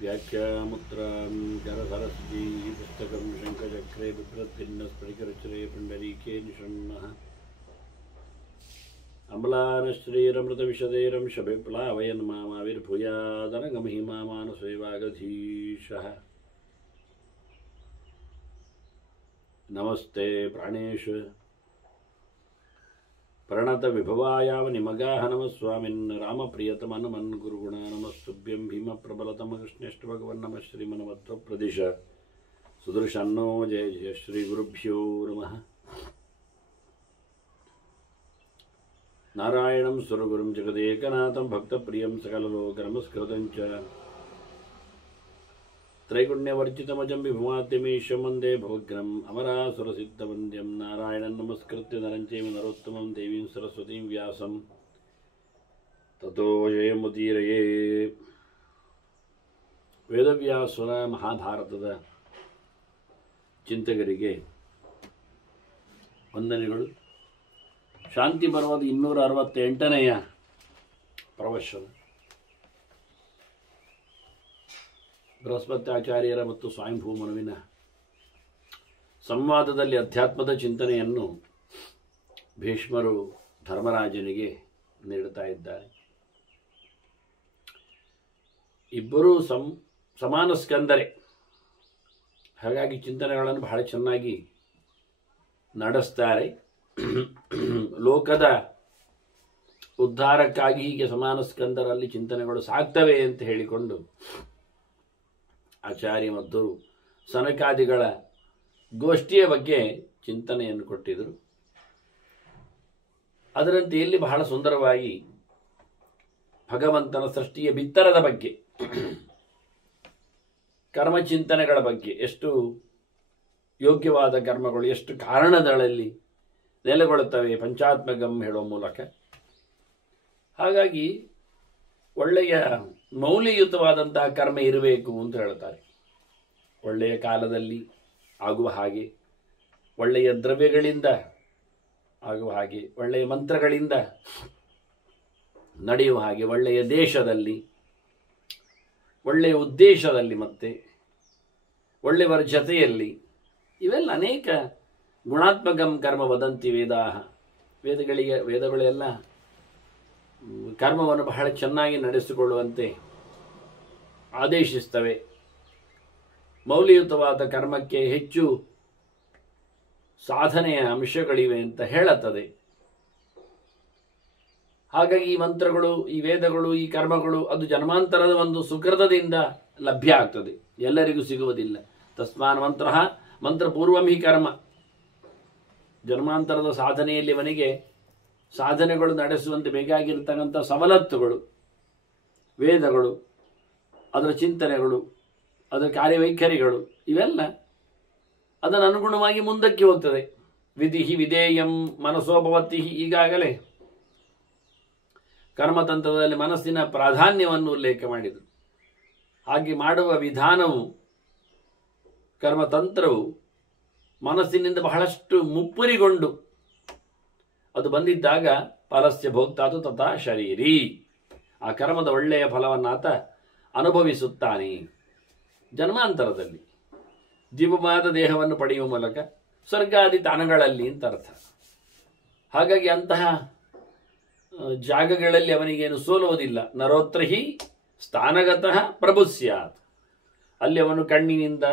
व्याख्यामुद्रां जरसरस्वती पुस्तकं शङ्खचक्रे बिभ्रद्भिन्नस्फटिकरचिरे पुण्डरीके निषण्णः अम्लानश्रीरमृतविशदैरंशभिप्लावयन् मामाविर्भूयादनगमहिमा मानसे वागधीशः नमस्ते प्राणेश प्रणत विभवायाव निमगाह नमः स्वामिन् रामप्रियतमनमन् गुरुगुण नमस्तुभ्यं भीम प्रबलतम कृष्णेष्ट भगवन् नमः श्रीमन्मध्व प्रदिश सुदर्शन्नो जय जय श्री गुरुभ्यो नमः नारायणं सुरगुरुं जगदेकनाथं भक्तप्रियं सकललोकनमस्कृतं च त्रैगुण्यवर्जितमजं विभुमाद्यमीशं वन्दे भवग्नम् अमरासुरसिद्धवन्द्यं नारायणं नमस्कृत्य नरं चैव नरोत्तमं देवीं सरस्वतीं व्यासं ततो जयमुदीरये ವೇದವ್ಯಾಸರ ಮಹಾಭಾರತದ ಚಿಂತಕರಿಗೆ ವಂದನೆಗಳು. ಶಾಂತಿ ಪರ್ವದ 268ನೆಯ ಪ್ರವಚನ ಬೃಹಸ್ಪತ್ಯಾಚಾರ್ಯರ ಮತ್ತು ಸ್ವಯಂಭೂಮನುವಿನ ಸಂವಾದದಲ್ಲಿ ಅಧ್ಯಾತ್ಮದ ಚಿಂತನೆಯನ್ನು ಭೀಷ್ಮರು ಧರ್ಮರಾಜನಿಗೆ ನೀಡುತ್ತಾ ಇದ್ದಾರೆ. ಇಬ್ಬರೂ ಸಮಾನ ಸ್ಕಂದರೆ, ಹಾಗಾಗಿ ಚಿಂತನೆಗಳನ್ನು ಬಹಳ ಚೆನ್ನಾಗಿ ನಡೆಸ್ತಾರೆ. ಲೋಕದ ಉದ್ಧಾರಕ್ಕಾಗಿ ಹೀಗೆ ಸಮಾನ ಸ್ಕಂದರಲ್ಲಿ ಚಿಂತನೆಗಳು ಸಾಗ್ತವೆ ಅಂತ ಹೇಳಿಕೊಂಡು ಆಚಾರ್ಯ ಮತ್ತು ಸನಕಾದಿಗಳ ಗೋಷ್ಠಿಯ ಬಗ್ಗೆ ಚಿಂತನೆಯನ್ನು ಕೊಟ್ಟಿದ್ದರು. ಅದರಂತೆ ಇಲ್ಲಿ ಬಹಳ ಸುಂದರವಾಗಿ ಭಗವಂತನ ಸೃಷ್ಟಿಯ ಬಿತ್ತರದ ಬಗ್ಗೆ, ಕರ್ಮಚಿಂತನೆಗಳ ಬಗ್ಗೆ, ಎಷ್ಟು ಯೋಗ್ಯವಾದ ಕರ್ಮಗಳು ಎಷ್ಟು ಕಾರಣಗಳಲ್ಲಿ ನೆಲೆಗೊಳ್ಳುತ್ತವೆ ಪಂಚಾತ್ಮಗಂ ಹೇಳುವ ಮೂಲಕ. ಹಾಗಾಗಿ ಒಳ್ಳೆಯ ಮೌಲ್ಯಯುತವಾದಂತಹ ಕರ್ಮ ಇರಬೇಕು ಅಂತ ಹೇಳ್ತಾರೆ. ಒಳ್ಳೆಯ ಕಾಲದಲ್ಲಿ ಆಗುವ ಹಾಗೆ, ಒಳ್ಳೆಯ ದ್ರವ್ಯಗಳಿಂದ ಆಗುವ ಹಾಗೆ, ಒಳ್ಳೆಯ ಮಂತ್ರಗಳಿಂದ ನಡೆಯುವ ಹಾಗೆ, ಒಳ್ಳೆಯ ದೇಶದಲ್ಲಿ, ಒಳ್ಳೆಯ ಉದ್ದೇಶದಲ್ಲಿ, ಮತ್ತೆ ಒಳ್ಳೆಯವರ ಜೊತೆಯಲ್ಲಿ, ಇವೆಲ್ಲ ಅನೇಕ ಗುಣಾತ್ಮಕಂ ಕರ್ಮ ವದಂತಿ ವೇದಾಹ. ವೇದಗಳೆಲ್ಲ ಕರ್ಮವನ್ನು ಬಹಳ ಚೆನ್ನಾಗಿ ನಡೆಸಿಕೊಳ್ಳುವಂತೆ ಆದೇಶಿಸ್ತವೆ. ಮೌಲ್ಯಯುತವಾದ ಕರ್ಮಕ್ಕೆ ಹೆಚ್ಚು ಸಾಧನೆಯ ಅಂಶಗಳಿವೆ ಅಂತ ಹೇಳುತ್ತದೆ. ಹಾಗಾಗಿ ಈ ಮಂತ್ರಗಳು, ಈ ವೇದಗಳು, ಈ ಕರ್ಮಗಳು ಅದು ಜನ್ಮಾಂತರದ ಒಂದು ಸುಕೃತದಿಂದ ಲಭ್ಯ ಆಗ್ತದೆ, ಎಲ್ಲರಿಗೂ ಸಿಗುವುದಿಲ್ಲ. ತಸ್ಮಾನ್ ಮಂತ್ರಪೂರ್ವಂ ಹಿ ಕರ್ಮ. ಜನ್ಮಾಂತರದ ಸಾಧನೆಯಲ್ಲಿ ಅವನಿಗೆ ಸಾಧನೆಗಳು ನಡೆಸುವಂತೆ ಬೇಕಾಗಿರ್ತಕ್ಕಂಥ ಸವಲತ್ತುಗಳು, ವೇದಗಳು, ಅದರ ಚಿಂತನೆಗಳು, ಅದರ ಕಾರ್ಯವೈಖರಿಗಳು, ಇವೆಲ್ಲ ಅದನ್ನು ಅನುಗುಣವಾಗಿ ಮುಂದಕ್ಕೆ ಹೋಗ್ತದೆ. ವಿಧಿ ವಿಧೇಯಂ ಮನಸೋಭವತಿ. ಈಗಾಗಲೇ ಕರ್ಮತಂತ್ರದಲ್ಲಿ ಮನಸ್ಸಿನ ಪ್ರಾಧಾನ್ಯವನ್ನು ಉಲ್ಲೇಖ ಮಾಡಿದರು. ಹಾಗೆ ಮಾಡುವ ವಿಧಾನವು, ಕರ್ಮತಂತ್ರವು ಮನಸ್ಸಿನಿಂದ ಬಹಳಷ್ಟು ಮುಪ್ಪುರಿಗೊಂಡು ಅದು ಬಂದಿದ್ದಾಗ ಫಲಸ್ಯ ಭೋಕ್ತಾತು ತಥಾ ಶರೀರಿ, ಆ ಕರ್ಮದ ಒಳ್ಳೆಯ ಫಲವನ್ನಾತ ಅನುಭವಿಸುತ್ತಾನೆ ಜನ್ಮಾಂತರದಲ್ಲಿ. ದಿವ್ಯವಾದ ದೇಹವನ್ನು ಪಡೆಯುವ ಮೂಲಕ ಸ್ವರ್ಗಾದಿ ತಾಣಗಳಲ್ಲಿ ಅಂತ ಅರ್ಥ. ಹಾಗಾಗಿ ಅಂತಹ ಜಾಗಗಳಲ್ಲಿ ಅವನಿಗೇನು ಸೋಲುವುದಿಲ್ಲ. ನರೋತ್ರ ಹಿ ಸ್ಥಾನಗತಃ ಪ್ರಭು ಸ್ಯಾತ್. ಅಲ್ಲಿ ಅವನು ಕಣ್ಣಿನಿಂದ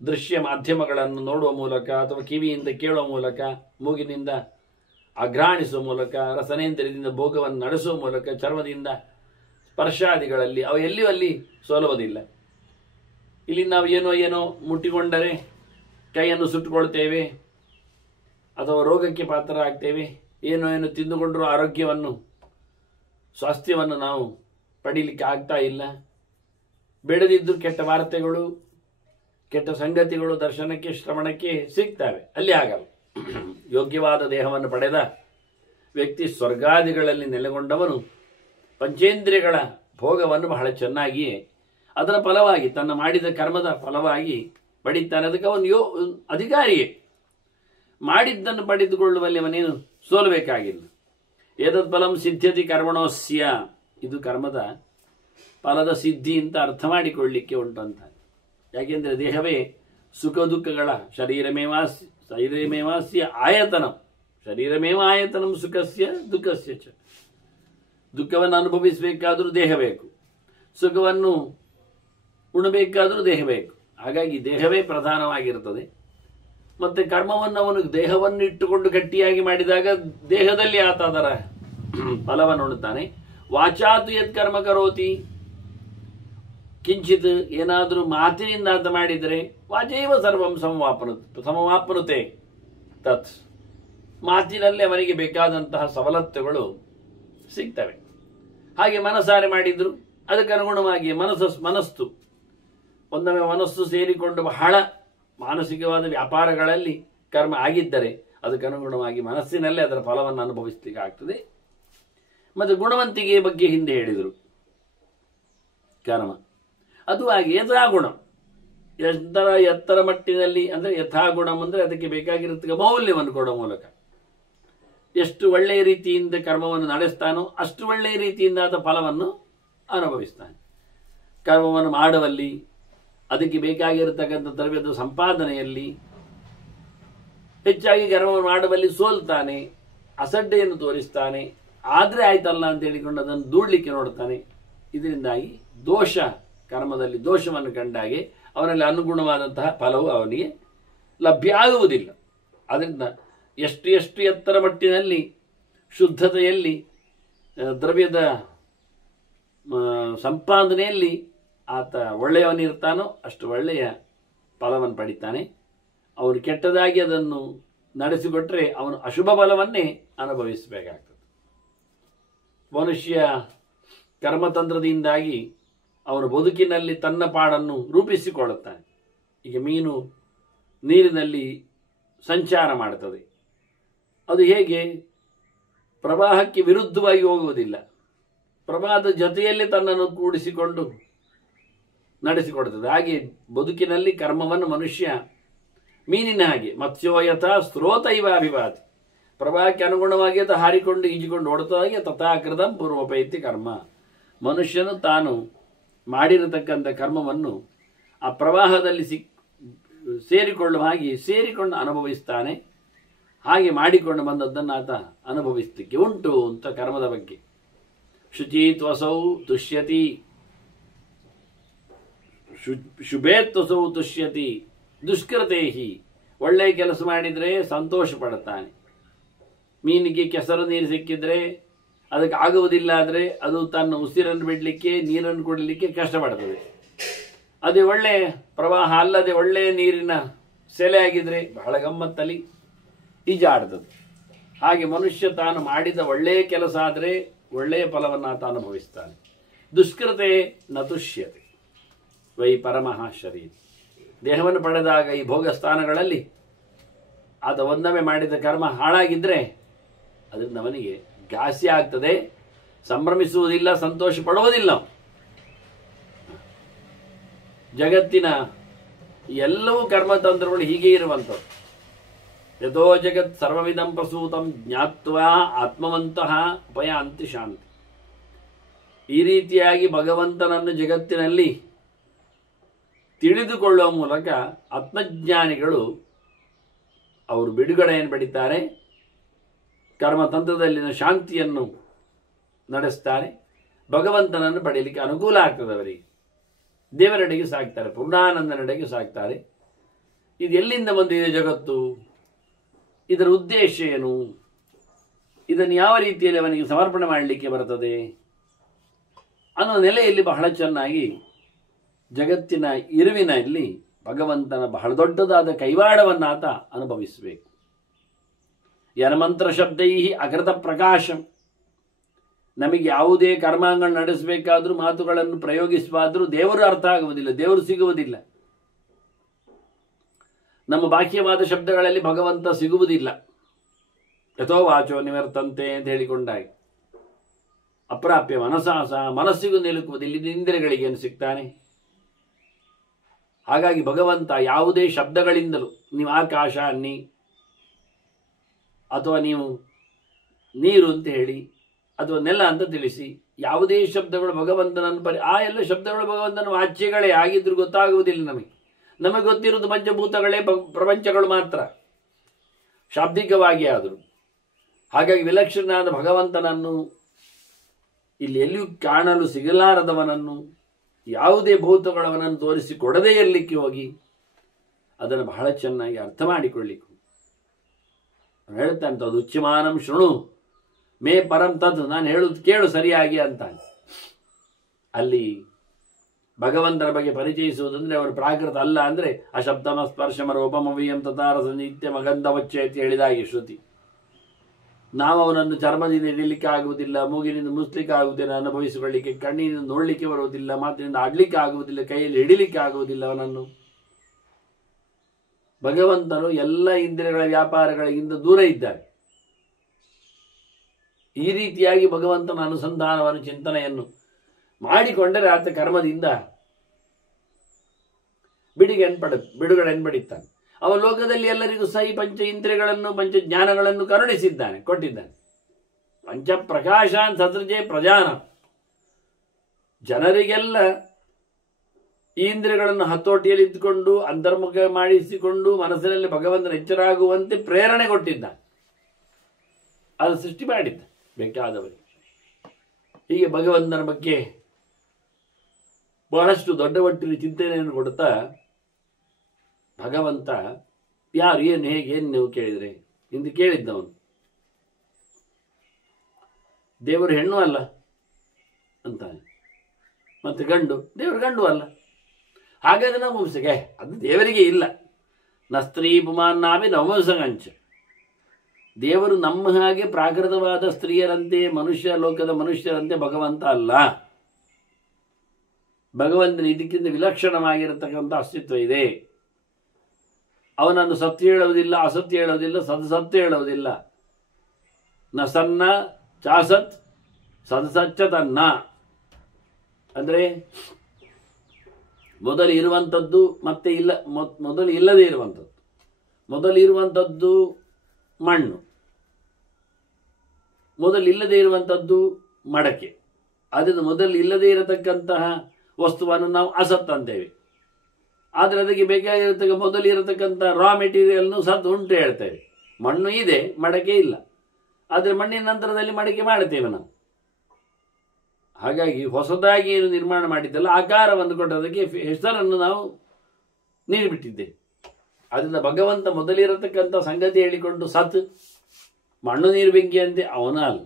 ದೃಶ್ಯ ಮಾಧ್ಯಮಗಳನ್ನು ನೋಡುವ ಮೂಲಕ, ಅಥವಾ ಕಿವಿಯಿಂದ ಕೇಳುವ ಮೂಲಕ, ಮೂಗಿನಿಂದ ಅಘ್ರಾಣಿಸುವ ಮೂಲಕ, ರಸನೇಂದ್ರಿಯದಿಂದ ಭೋಗವನ್ನು ನಡೆಸುವ ಮೂಲಕ, ಚರ್ಮದಿಂದ ಸ್ಪರ್ಶಾದಿಗಳಲ್ಲಿ ಅವು ಎಲ್ಲಿಯೂ ಅಲ್ಲಿ ಸೋಲುವುದಿಲ್ಲ. ಇಲ್ಲಿ ನಾವು ಏನೋ ಮುಟ್ಟಿಕೊಂಡರೆ ಕೈಯನ್ನು ಸುಟ್ಟುಕೊಳ್ತೇವೆ, ಅಥವಾ ರೋಗಕ್ಕೆ ಪಾತ್ರ ಆಗ್ತೇವೆ. ಏನೋ ತಿಂದುಕೊಂಡರೂ ಆರೋಗ್ಯವನ್ನು, ಸ್ವಾಸ್ಥ್ಯವನ್ನು ನಾವು ಪಡೀಲಿಕ್ಕೆ ಆಗ್ತಾ ಇಲ್ಲ. ಬೆಳೆದಿದ್ದು ಕೆಟ್ಟ ವಾರ್ತೆಗಳು, ಕೆಟ್ಟ ಸಂಗತಿಗಳು ದರ್ಶನಕ್ಕೆ, ಶ್ರವಣಕ್ಕೆ ಸಿಗ್ತವೆ. ಅಲ್ಲಿ ಆಗಲ್ಲ. ಯೋಗ್ಯವಾದ ದೇಹವನ್ನು ಪಡೆದ ವ್ಯಕ್ತಿ ಸ್ವರ್ಗಾದಿಗಳಲ್ಲಿ ನೆಲೆಗೊಂಡವನು ಪಂಚೇಂದ್ರಿಯಗಳ ಭೋಗವನ್ನು ಬಹಳ ಚೆನ್ನಾಗಿಯೇ ಅದರ ಫಲವಾಗಿ, ತನ್ನ ಮಾಡಿದ ಕರ್ಮದ ಫಲವಾಗಿ ಪಡಿತಾನೆ. ಅದಕ್ಕೆ ಅವನು ಅಧಿಕಾರಿಯೇ. ಮಾಡಿದ್ದನ್ನು ಪಡೆದುಕೊಳ್ಳುವಲ್ಲಿ ಅವನೇನು ಸೋಲಬೇಕಾಗಿಲ್ಲ. ಏತತ್ ಫಲಂ ಸಿದ್ಧ್ಯತಿ ಕರ್ಮಣೋಸ್ಯ. ಇದು ಕರ್ಮದ ಫಲದ ಸಿದ್ಧಿ ಅಂತ ಅರ್ಥ ಮಾಡಿಕೊಳ್ಳಿಕ್ಕೆ ಉಂಟು ಅಂತ. ಯಾಕೆಂದರೆ ದೇಹವೇ ಸುಖ ದುಃಖಗಳ ಶರೀರಮೇವಾಸ್ಯ ಆಯತನಂ, ಶರೀರಮೇವ ಆಯತನಂ ಸುಖಸ್ಯ ದುಃಖಸ್ಯ ಚ. ದುಃಖವನ್ನು ಅನುಭವಿಸಬೇಕಾದರೂ ದೇಹ ಬೇಕು, ಸುಖವನ್ನು ಉಣಬೇಕಾದರೂ ದೇಹ ಬೇಕು. ಹಾಗಾಗಿ ದೇಹವೇ ಪ್ರಧಾನವಾಗಿರುತ್ತದೆ. ಮತ್ತು ಕರ್ಮವನ್ನು ಅವನು ದೇಹವನ್ನು ಇಟ್ಟುಕೊಂಡು ಗಟ್ಟಿಯಾಗಿ ಮಾಡಿದಾಗ ದೇಹದಲ್ಲಿ ಆತ ಅದರ ಫಲವನ್ನು ಉಣ್ತಾನೆ. ವಾಚಾತು ಯತ್ ಕರ್ಮ ಕರೋತಿ, ಕಿಂಚಿತ್ ಏನಾದರೂ ಮಾತಿನಿಂದ ಆತ ಮಾಡಿದರೆ ವಾಚೈವ ಸರ್ವಂ ಸಮವಾಪ್ನುತೆ ತತ್, ಮಾತಿನಲ್ಲಿ ಅವನಿಗೆ ಬೇಕಾದಂತಹ ಸವಲತ್ತುಗಳು ಸಿಗ್ತವೆ. ಹಾಗೆ ಮನಸಾರೆ ಮಾಡಿದ್ರು ಅದಕ್ಕೆ ಅನುಗುಣವಾಗಿ ಮನಸ್ಸು ಒಂದೊಮ್ಮೆ ಮನಸ್ಸು ಸೇರಿಕೊಂಡು ಬಹಳ ಮಾನಸಿಕವಾದ ವ್ಯಾಪಾರಗಳಲ್ಲಿ ಕರ್ಮ ಆಗಿದ್ದರೆ ಅದಕ್ಕೆ ಅನುಗುಣವಾಗಿ ಮನಸ್ಸಿನಲ್ಲೇ ಅದರ ಫಲವನ್ನು ಅನುಭವಿಸಲಿಕ್ಕೆ ಆಗ್ತದೆ. ಮತ್ತು ಗುಣವಂತಿಕೆಯ ಬಗ್ಗೆ ಹಿಂದೆ ಹೇಳಿದರು. ಕರ್ಮ ಅದು ಹಾಗೆ ಯಥಾಗುಣ, ಎತ್ತರ ಮಟ್ಟಿನಲ್ಲಿ ಅಂದರೆ ಯಥಾಗುಣಂ ಅಂದರೆ ಅದಕ್ಕೆ ಬೇಕಾಗಿರತಕ್ಕ ಮೌಲ್ಯವನ್ನು ಕೊಡೋ ಮೂಲಕ ಎಷ್ಟು ಒಳ್ಳೆಯ ರೀತಿಯಿಂದ ಕರ್ಮವನ್ನು ನಡೆಸ್ತಾನೋ ಅಷ್ಟು ಒಳ್ಳೆಯ ರೀತಿಯಿಂದ ಆತ ಫಲವನ್ನು ಅನುಭವಿಸ್ತಾನೆ. ಕರ್ಮವನ್ನು ಮಾಡುವಲ್ಲಿ ಅದಕ್ಕೆ ಬೇಕಾಗಿರತಕ್ಕಂಥ ದ್ರವ್ಯದ ಸಂಪಾದನೆಯಲ್ಲಿ ಹೆಚ್ಚಾಗಿ ಕರ್ಮವನ್ನು ಮಾಡುವಲ್ಲಿ ಸೋಲ್ತಾನೆ, ಅಸಡ್ಡೆಯನ್ನು ತೋರಿಸ್ತಾನೆ. ಆದರೆ ಆಯ್ತಲ್ಲ ಅಂತ ಹೇಳಿಕೊಂಡು ಅದನ್ನು ದೂಡಲಿಕ್ಕೆ ನೋಡ್ತಾನೆ. ಇದರಿಂದಾಗಿ ದೋಷ, ಕರ್ಮದಲ್ಲಿ ದೋಷವನ್ನು ಕಂಡಾಗೆ ಅವನಲ್ಲಿ ಅನುಗುಣವಾದಂತಹ ಫಲವು ಅವನಿಗೆ ಲಭ್ಯ ಆಗುವುದಿಲ್ಲ. ಅದರಿಂದ ಎಷ್ಟು ಎತ್ತರ ಮಟ್ಟಿನಲ್ಲಿ ಶುದ್ಧತೆಯಲ್ಲಿ ದ್ರವ್ಯದ ಸಂಪಾದನೆಯಲ್ಲಿ ಆತ ಒಳ್ಳೆಯವನಿರ್ತಾನೋ ಅಷ್ಟು ಒಳ್ಳೆಯ ಫಲವನ್ನು ಪಡಿತಾನೆ. ಅವನು ಕೆಟ್ಟದಾಗಿ ಅದನ್ನು ನಡೆಸಿಕೊಟ್ರೆ ಅವನು ಅಶುಭ ಫಲವನ್ನೇ ಅನುಭವಿಸಬೇಕಾಗ್ತದೆ. ಮನುಷ್ಯ ಕರ್ಮತಂತ್ರದಿಂದಾಗಿ ಅವನು ಬದುಕಿನಲ್ಲಿ ತನ್ನ ಪಾಡನ್ನು ರೂಪಿಸಿಕೊಳ್ಳುತ್ತಾನೆ. ಈಗ ಮೀನು ನೀರಿನಲ್ಲಿ ಸಂಚಾರ ಮಾಡುತ್ತದೆ. ಅದು ಹೇಗೆ? ಪ್ರವಾಹಕ್ಕೆ ವಿರುದ್ಧವಾಗಿ ಹೋಗುವುದಿಲ್ಲ, ಪ್ರವಾಹದ ಜೊತೆಯಲ್ಲಿ ತನ್ನನ್ನು ಕೂಡಿಸಿಕೊಂಡು ನಡೆಸಿಕೊಡುತ್ತದೆ. ಹಾಗೆ ಬದುಕಿನಲ್ಲಿ ಕರ್ಮವನ್ನು ಮನುಷ್ಯ ಮೀನಿನ ಹಾಗೆ ಮತ್ಸ್ಯೋಯಥ ಸ್ರೋತೈವ ಅಭಿವಾತಿ, ಪ್ರವಾಹಕ್ಕೆ ಅನುಗುಣವಾಗಿ ಅದು ಹಾರಿಕೊಂಡು ಈಜಿಕೊಂಡು ಓಡುತ್ತಾಗೆ ತಥಾಕೃತಂ ಪೂರ್ವಪೈತಿ ಕರ್ಮ. ಮನುಷ್ಯನು ತಾನು ಮಾಡಿರತಕ್ಕಂಥ ಕರ್ಮವನ್ನು ಆ ಪ್ರವಾಹದಲ್ಲಿ ಸೇರಿಕೊಳ್ಳುವ ಹಾಗೆ ಸೇರಿಕೊಂಡು ಅನುಭವಿಸ್ತಾನೆ. ಹಾಗೆ ಮಾಡಿಕೊಂಡು ಬಂದದ್ದನ್ನು ಆತ ಅನುಭವಿಸಲಿಕ್ಕೆ ಉಂಟು ಅಂತ ಕರ್ಮದ ಬಗ್ಗೆ. ಶುಚಿತ್ವಸೌ ತುಷ್ಯತಿ, ಶುಭೇತ್ವಸೌ ತುಷ್ಯತಿ ದುಷ್ಕೃತೇಹಿ. ಒಳ್ಳೆಯ ಕೆಲಸ ಮಾಡಿದರೆ ಸಂತೋಷ ಪಡುತ್ತಾನೆ. ಮೀನಿಗೆ ಕೆಸರು ನೀರು ಸಿಕ್ಕಿದ್ರೆ ಅದಕ್ಕೆ ಆಗುವುದಿಲ್ಲ, ಆದರೆ ಅದು ತನ್ನ ಉಸಿರನ್ನು ಬಿಡಲಿಕ್ಕೆ ನೀರನ್ನು ಕುಡಿಲಿಕ್ಕೆ ಕಷ್ಟಪಡ್ತದೆ. ಅದೇ ಒಳ್ಳೆಯ ಪ್ರವಾಹ ಅಲ್ಲದೆ ಒಳ್ಳೆಯ ನೀರಿನ ಸೆಲೆ ಆಗಿದ್ರೆ ಬಹಳ ಗಮ್ಮತ್ತಲ್ಲಿ ಈಜಾಡ್ತದೆ. ಹಾಗೆ ಮನುಷ್ಯ ತಾನು ಮಾಡಿದ ಒಳ್ಳೆಯ ಕೆಲಸ ಆದರೆ ಒಳ್ಳೆಯ ಫಲವನ್ನು ಆತ ಅನುಭವಿಸ್ತಾನೆ. ದುಷ್ಕೃತೆ ನ ತುಷ್ಯತೆ ವೈ ಪರಮಃ ಶರೀರ. ದೇಹವನ್ನು ಪಡೆದಾಗ ಈ ಭೋಗ ಸ್ಥಾನಗಳಲ್ಲಿ ಆತ ಒಂದೊಮ್ಮೆ ಮಾಡಿದ ಕರ್ಮ ಹಾಳಾಗಿದ್ದರೆ ಅದರಿಂದ ಅವನಿಗೆ ಘಾಸಿ ಆಗ್ತದೆ, ಸಂಭ್ರಮಿಸುವುದಿಲ್ಲ, ಸಂತೋಷ ಪಡುವುದಿಲ್ಲ. ಜಗತ್ತಿನ ಎಲ್ಲವೂ ಕರ್ಮತಂತ್ರಗಳು ಹೀಗೆ ಇರುವಂಥದ್ದು. ಯಥೋ ಜಗತ್ ಸರ್ವವಿಧಂ ಪ್ರಸೂತಂ ಜ್ಞಾತ್ವಾ ಆತ್ಮವಂತಹ ಉಪಯಾಂತಿ ಶಾಂತಿ. ಈ ರೀತಿಯಾಗಿ ಭಗವಂತನನ್ನು ಜಗತ್ತಿನಲ್ಲಿ ತಿಳಿದುಕೊಳ್ಳುವ ಮೂಲಕ ಆತ್ಮಜ್ಞಾನಿಗಳು ಅವರು ಬಿಡುಗಡೆಯನ್ನು ಪಡಿತಾರೆ, ಕರ್ಮತಂತ್ರದಲ್ಲಿನ ಶಾಂತಿಯನ್ನು ನಡೆಸ್ತಾರೆ, ಭಗವಂತನನ್ನು ಪಡೆಯಲಿಕ್ಕೆ ಅನುಕೂಲ ಆಗ್ತದೆ. ಅವರಿಗೆ ದೇವರೆಡೆಗೆ ಸಾಕ್ತಾರೆ, ಪೂರ್ಣಾನಂದನೆಡೆಗೆ ಸಾಕ್ತಾರೆ. ಇದು ಎಲ್ಲಿಂದ ಬಂದಿದೆ ಜಗತ್ತು, ಇದರ ಉದ್ದೇಶ ಏನು, ಇದನ್ನು ಯಾವ ರೀತಿಯಲ್ಲಿ ಅವನಿಗೆ ಸಮರ್ಪಣೆ ಮಾಡಲಿಕ್ಕೆ ಬರ್ತದೆ ಅನ್ನೋ ನೆಲೆಯಲ್ಲಿ ಬಹಳ ಚೆನ್ನಾಗಿ ಜಗತ್ತಿನ ಇರುವಿನಲ್ಲಿ ಭಗವಂತನ ಬಹಳ ದೊಡ್ಡದಾದ ಕೈವಾಡವನ್ನು ಆತ ಅನುಭವಿಸಬೇಕು. ಯನ್ಮಂತ್ರ ಶಬ್ದೈ ಅಕೃತ ಪ್ರಕಾಶಂ. ನಮಗೆ ಯಾವುದೇ ಕರ್ಮಾಂಗ ನಡೆಸಬೇಕಾದ್ರೂ ಮಾತುಗಳನ್ನು ಪ್ರಯೋಗಿಸುವಾದರೂ ದೇವರು ಅರ್ಥ ಆಗುವುದಿಲ್ಲ, ದೇವರು ಸಿಗುವುದಿಲ್ಲ. ನಮ್ಮ ಬಾಹ್ಯವಾದ ಶಬ್ದಗಳಲ್ಲಿ ಭಗವಂತ ಸಿಗುವುದಿಲ್ಲ. ಯಥೋ ವಾಚೋ ನಿವರ್ತಂತೆ ಅಂತ ಹೇಳಿಕೊಂಡಾಗ ಅಪ್ರಾಪ್ಯ ಮನಸಾಸ, ಮನಸ್ಸಿಗೂ ನಿಲುಕುವುದಿಲ್ಲ, ಇದು ಇಂದ್ರಿಯಗಳಿಗೆ ಏನು ಸಿಗ್ತಾನೆ. ಹಾಗಾಗಿ ಭಗವಂತ ಯಾವುದೇ ಶಬ್ದಗಳಿಂದಲೂ, ನೀವು ಆಕಾಶ ಅನ್ನಿ ಅಥವಾ ನೀವು ನೀರು ಅಂತ ಹೇಳಿ ಅಥವಾ ನೆಲ ಅಂತ ತಿಳಿಸಿ. ಯಾವುದೇ ಶಬ್ದಗಳು ಭಗವಂತನನ್ನು ಆ ಎಲ್ಲ ಶಬ್ದಗಳು ಭಗವಂತನ ವಾಚ್ಯಗಳೇ ಆಗಿದ್ರು ಗೊತ್ತಾಗುವುದಿಲ್ಲ ನಮಗೆ. ನಮಗೆ ಗೊತ್ತಿರೋದು ಪಂಚಭೂತಗಳೇ ಪ್ರಪಂಚಗಳು ಮಾತ್ರ, ಶಾಬ್ದಿಕವಾಗಿ ಆದರು. ಹಾಗಾಗಿ ವಿಲಕ್ಷಣನಾದ ಭಗವಂತನನ್ನು ಇಲ್ಲಿ ಎಲ್ಲಿಯೂ ಕಾಣಲು ಸಿಗಲಾರದವನನ್ನು, ಯಾವುದೇ ಭೂತಗಳವನನ್ನು ತೋರಿಸಿಕೊಡದೇ ಇರಲಿಕ್ಕೆ ಹೋಗಿ ಅದನ್ನು ಬಹಳ ಚೆನ್ನಾಗಿ ಅರ್ಥ ಮಾಡಿಕೊಳ್ಳಿಕ್ಕೆ ಹೇಳ್ತಾನೆ. ಅದು ಉಚ್ಯಮಾನಂ ಶೃಣು ಮೇ ಪರಂ ತದ್, ನಾನು ಹೇಳುದು ಕೇಳು ಸರಿಯಾಗಿ ಅಂತಾನೆ. ಅಲ್ಲಿ ಭಗವಂತನ ಬಗ್ಗೆ ಪರಿಚಯಿಸುವುದಂದ್ರೆ ಅವನು ಪ್ರಾಕೃತ ಅಲ್ಲ ಅಂದರೆ ಅಶಬ್ದಮ ಸ್ಪರ್ಶಮರ ಉಪಮವಿಯಂ ತತಾರ ನಿತ್ಯ ಮಗಂಧವಚ್ಚ ಅಂತ ಹೇಳಿದಾಗೆ ಶ್ರುತಿ. ನಾವು ಅವನನ್ನು ಚರ್ಮದಿಂದ ಹಿಡಿಲಿಕ್ಕೆ ಆಗುವುದಿಲ್ಲ, ಮೂಗಿನಿಂದ ಮುಸ್ಲಿಕ್ಕೆ ಆಗುವುದಿಲ್ಲ, ಅನುಭವಿಸಿಕೊಳ್ಳಿಕ್ಕೆ, ಕಣ್ಣಿನಿಂದ ನೋಡಲಿಕ್ಕೆ ಬರುವುದಿಲ್ಲ, ಮಾತಿನಿಂದ ಆಡ್ಲಿಕ್ಕೆ ಆಗುವುದಿಲ್ಲ, ಕೈಯಲ್ಲಿ ಹಿಡಿಲಿಕ್ಕೆ ಆಗುವುದಿಲ್ಲ ಅವನನ್ನು. ಭಗವಂತನು ಎಲ್ಲ ಇಂದ್ರಿಯಗಳ ವ್ಯಾಪಾರಗಳಿಗಿಂತ ದೂರ ಇದ್ದಾನೆ. ಈ ರೀತಿಯಾಗಿ ಭಗವಂತನ ಅನುಸಂಧಾನವನ್ನು ಚಿಂತನೆಯನ್ನು ಮಾಡಿಕೊಂಡರೆ ಆತ ಕರ್ಮದಿಂದ ಬಿಡುಗಡೆಯನ್ನು ಅವ ಲೋಕದಲ್ಲಿ ಎಲ್ಲರಿಗೂ ಸಹಿ ಪಂಚ ಇಂದ್ರಿಯಗಳನ್ನು ಪಂಚ ಜ್ಞಾನಗಳನ್ನು ಕರುಣಿಸಿದ್ದಾನೆ, ಕೊಟ್ಟಿದ್ದಾನೆ. ಪಂಚ ಪ್ರಕಾಶಾನ್ ಸದೃಜೆ ಪ್ರಜಾನ, ಜನರಿಗೆಲ್ಲ ಈ ಇಂದ್ರಿಯಗಳನ್ನು ಹತೋಟಿಯಲ್ಲಿ ಇದ್ದುಕೊಂಡು ಅಂತರ್ಮುಖ ಮಾಡಿಸಿಕೊಂಡು ಮನಸ್ಸಿನಲ್ಲಿ ಭಗವಂತನ ಎಚ್ಚರಾಗುವಂತೆ ಪ್ರೇರಣೆ ಕೊಟ್ಟಿದ್ದಾನೆ. ಅದು ಸೃಷ್ಟಿ ಮಾಡಿದ್ದ ಬೇಕಾದವರಿಗೆ. ಹೀಗೆ ಭಗವಂತನ ಬಗ್ಗೆ ಬಹಳಷ್ಟು ದೊಡ್ಡ ಮಟ್ಟಿನ ಚಿಂತನೆಯನ್ನು ಕೊಡುತ್ತಾ ಭಗವಂತ ಯಾರು, ಏನು, ಹೇಗೆ, ಏನು ನೀವು ಕೇಳಿದರೆ ಎಂದು ಕೇಳಿದ್ದವನು. ದೇವರು ಹೆಣ್ಣು ಅಲ್ಲ ಅಂತಾನೆ, ಮತ್ತೆ ಗಂಡು, ದೇವರು ಗಂಡು ಅಲ್ಲ. ಹಾಗಾದ್ರೆ ನಾವು ಮುಂಸೆಗೆ ಅದು ದೇವರಿಗೆ ಇಲ್ಲ. ನ ಸ್ತ್ರೀ ಪುಮಾನ್ನಾಭಿ ನವಮಸಂಚ, ದೇವರು ನಮ್ಮ ಹಾಗೆ ಪ್ರಾಕೃತವಾದ ಸ್ತ್ರೀಯರಂತೆ ಮನುಷ್ಯ ಲೋಕದ ಮನುಷ್ಯರಂತೆ ಭಗವಂತ ಅಲ್ಲ. ಭಗವಂತನ ಇದಕ್ಕಿಂತ ವಿಲಕ್ಷಣವಾಗಿರತಕ್ಕಂಥ ಅಸ್ತಿತ್ವ ಇದೆ. ಅವನನ್ನು ಸತ್ಯ ಹೇಳುವುದಿಲ್ಲ, ಅಸತ್ಯ ಹೇಳುವುದಿಲ್ಲ, ಸತ್ಯ ಹೇಳುವುದಿಲ್ಲ. ನ ಸನ್ನ ಚಾಸತ್ ಸತ್ಸಚ್ಚ ತನ್ನ ಅಂದರೆ ಮೊದಲು ಇರುವಂಥದ್ದು ಮತ್ತೆ ಇಲ್ಲ, ಮೊದಲು ಇಲ್ಲದೇ ಇರುವಂಥದ್ದು. ಮೊದಲು ಇರುವಂಥದ್ದು ಮಣ್ಣು, ಮೊದಲು ಇಲ್ಲದೇ ಇರುವಂಥದ್ದು ಮಡಕೆ. ಅದನ್ನು ಮೊದಲು ಇಲ್ಲದೇ ಇರತಕ್ಕಂತಹ ವಸ್ತುವನ್ನು ನಾವು ಅಸತ್ ಅಂತೇವೆ. ಆದರೆ ಅದಕ್ಕೆ ಬೇಕಾಗಿರತಕ್ಕ ಮೊದಲು ಇರತಕ್ಕಂಥ ರಾ ಮೆಟೀರಿಯಲ್ನು ಸತ್ ಉಂಟು ಹೇಳ್ತೇವೆ. ಮಣ್ಣು ಇದೆ, ಮಡಕೆ ಇಲ್ಲ. ಆದರೆ ಮಣ್ಣಿನ ನಂತರದಲ್ಲಿ ಮಡಕೆ ಮಾಡುತ್ತೇವೆ ನಾವು. ಹಾಗಾಗಿ ಹೊಸದಾಗಿ ಏನು ನಿರ್ಮಾಣ ಮಾಡಿದ್ದಲ್ಲ, ಆಕಾರವನ್ನು ಕೊಟ್ಟದಕ್ಕೆ ಹೆಸರನ್ನು ನಾವು ನೀಡಿಬಿಟ್ಟಿದ್ದೇವೆ. ಅದರಿಂದ ಭಗವಂತ ಮೊದಲಿರತಕ್ಕಂಥ ಸಂಗತಿ ಹೇಳಿಕೊಂಡು ಸತ್, ಮಣ್ಣು ನೀರು ಬೆಂಕಿ ಅಂತೆ ಅವನ ಅಲ್ಲ.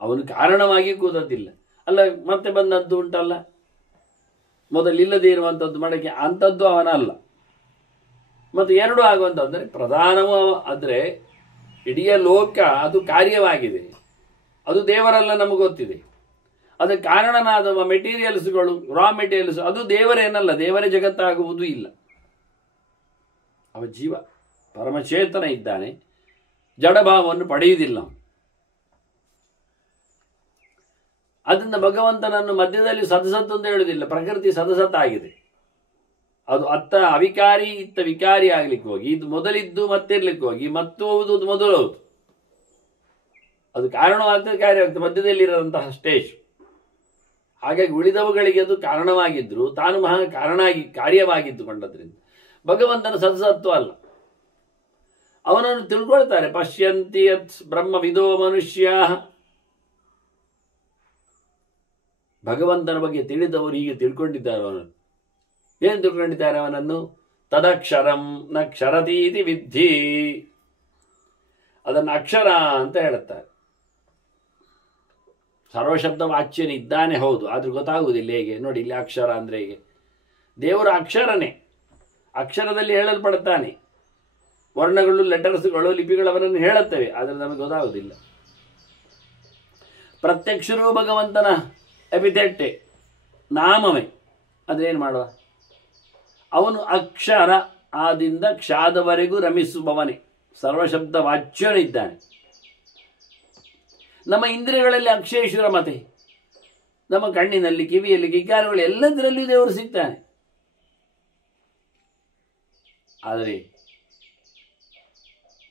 ಅವನು ಕಾರಣವಾಗಿ ಕೂದದ್ದಿಲ್ಲ ಅಲ್ಲ. ಮತ್ತೆ ಬಂದದ್ದು ಉಂಟಲ್ಲ, ಮೊದಲಿಲ್ಲದೆ ಇರುವಂಥದ್ದು ಮಡಕೆ, ಅಂಥದ್ದು ಅವನ ಅಲ್ಲ. ಮತ್ತು ಎರಡು ಆಗುವಂಥದ್ದು ಪ್ರಧಾನವೂ ಆದರೆ ಇಡೀ ಲೋಕ ಅದು ಕಾರ್ಯವಾಗಿದೆ, ಅದು ದೇವರಲ್ಲ ನಮಗೆ ಗೊತ್ತಿದೆ. ಅದಕ್ಕೆ ಕಾರಣನಾದ ಮೆಟೀರಿಯಲ್ಸ್ಗಳು, ರಾ ಮೆಟೀರಿಯಲ್ಸ್, ಅದು ದೇವರೇನಲ್ಲ, ದೇವರೇ ಜಗತ್ತಾಗುವುದೂ ಇಲ್ಲ. ಅವ ಜೀವ ಪರಮಚೇತನ ಇದ್ದಾನೆ, ಜಡಭಾವವನ್ನು ಪಡೆಯುವುದಿಲ್ಲ. ಅದರಿಂದ ಭಗವಂತನನ್ನು ಮಧ್ಯದಲ್ಲಿ ಸದಸತ್ ಅಂತ ಹೇಳುವುದಿಲ್ಲ. ಪ್ರಕೃತಿ ಸದಸತ್ತಾಗಿದೆ. ಅದು ಅತ್ತ ಅವಿಕಾರಿ ಇತ್ತ ವಿಕಾರಿ ಆಗ್ಲಿಕ್ಕೆ ಹೋಗಿ, ಇದು ಮೊದಲಿದ್ದು ಮತ್ತಿರ್ಲಿಕ್ಕೆ ಹೋಗಿ, ಮತ್ತು ಹೌದು ಮೊದಲು ಹೌದು, ಅದು ಕಾರಣವಾಗ್ತದೆ, ಕಾರ್ಯವಾಗ್ತದೆ, ಮಧ್ಯದಲ್ಲಿರೋಂತಹ ಸ್ಟೇಜ್. ಹಾಗಾಗಿ ಉಳಿದವುಗಳಿಗೆ ಅದು ಕಾರಣವಾಗಿದ್ರು, ತಾನು ಮಹಾ ಕಾರ್ಯವಾಗಿದ್ದುಕೊಂಡದ್ರಿಂದ ಭಗವಂತನ ಸದಸತ್ವ ಅಲ್ಲ. ಅವನನ್ನು ತಿಳ್ಕೊಳ್ತಾರೆ. ಪಶ್ಯಂತಿ ಯತ್ ಬ್ರಹ್ಮವಿದೋ ಮನುಷ್ಯ, ಭಗವಂತನ ಬಗ್ಗೆ ತಿಳಿದವರು ಹೀಗೆ ತಿಳ್ಕೊಂಡಿದ್ದಾರೆ. ಅವನನ್ನು ಏನು ತಿಳ್ಕೊಂಡಿದ್ದಾರೆ? ಅವನನ್ನು ತದಕ್ಷರಂ ನ ಕ್ಷರತೀತಿ ವಿದ್ಧಿ, ಅದನ್ನು ಅಕ್ಷರ ಅಂತ ಹೇಳುತ್ತಾರೆ. ಸರ್ವಶಬ್ದ ವಾಚ್ಯನ ಇದ್ದಾನೆ, ಹೌದು, ಆದ್ರೂ ಗೊತ್ತಾಗುವುದಿಲ್ಲ. ಹೇಗೆ ನೋಡಿ, ಇಲ್ಲಿ ಅಕ್ಷರ ಅಂದ್ರೆ ಹೇಗೆ? ದೇವರು ಅಕ್ಷರನೇ, ಅಕ್ಷರದಲ್ಲಿ ಹೇಳಲ್ಪಡುತ್ತಾನೆ. ವರ್ಣಗಳು, ಲೆಟರ್ಸ್ಗಳು, ಲಿಪಿಗಳವರನ್ನು ಹೇಳುತ್ತವೆ, ಆದರೆ ನಮಗೆ ಗೊತ್ತಾಗುವುದಿಲ್ಲ. ಪ್ರತ್ಯಕ್ಷರೂ ಭಗವಂತನ ಎಪಿಥೆಟ್ಟೆ, ನಾಮವೇ. ಅದೇನು ಮಾಡುವ? ಅವನು ಅಕ್ಷರ ಆದಿಂದ ಕ್ಷಾದವರೆಗೂ ರಮಿಸುವವನೇ, ಸರ್ವಶಬ್ದ ವಾಚ್ಯನಿದ್ದಾನೆ. ನಮ್ಮ ಇಂದ್ರಿಯಗಳಲ್ಲಿ ಅಕ್ಷೇಶ್ವರ ಮತೆ, ನಮ್ಮ ಕಣ್ಣಿನಲ್ಲಿ, ಕಿವಿಯಲ್ಲಿ, ಗಿಗ್ಗಾರಗಳು ಎಲ್ಲದರಲ್ಲಿಯೂ ದೇವರು ಸಿಗ್ತಾನೆ. ಆದರೆ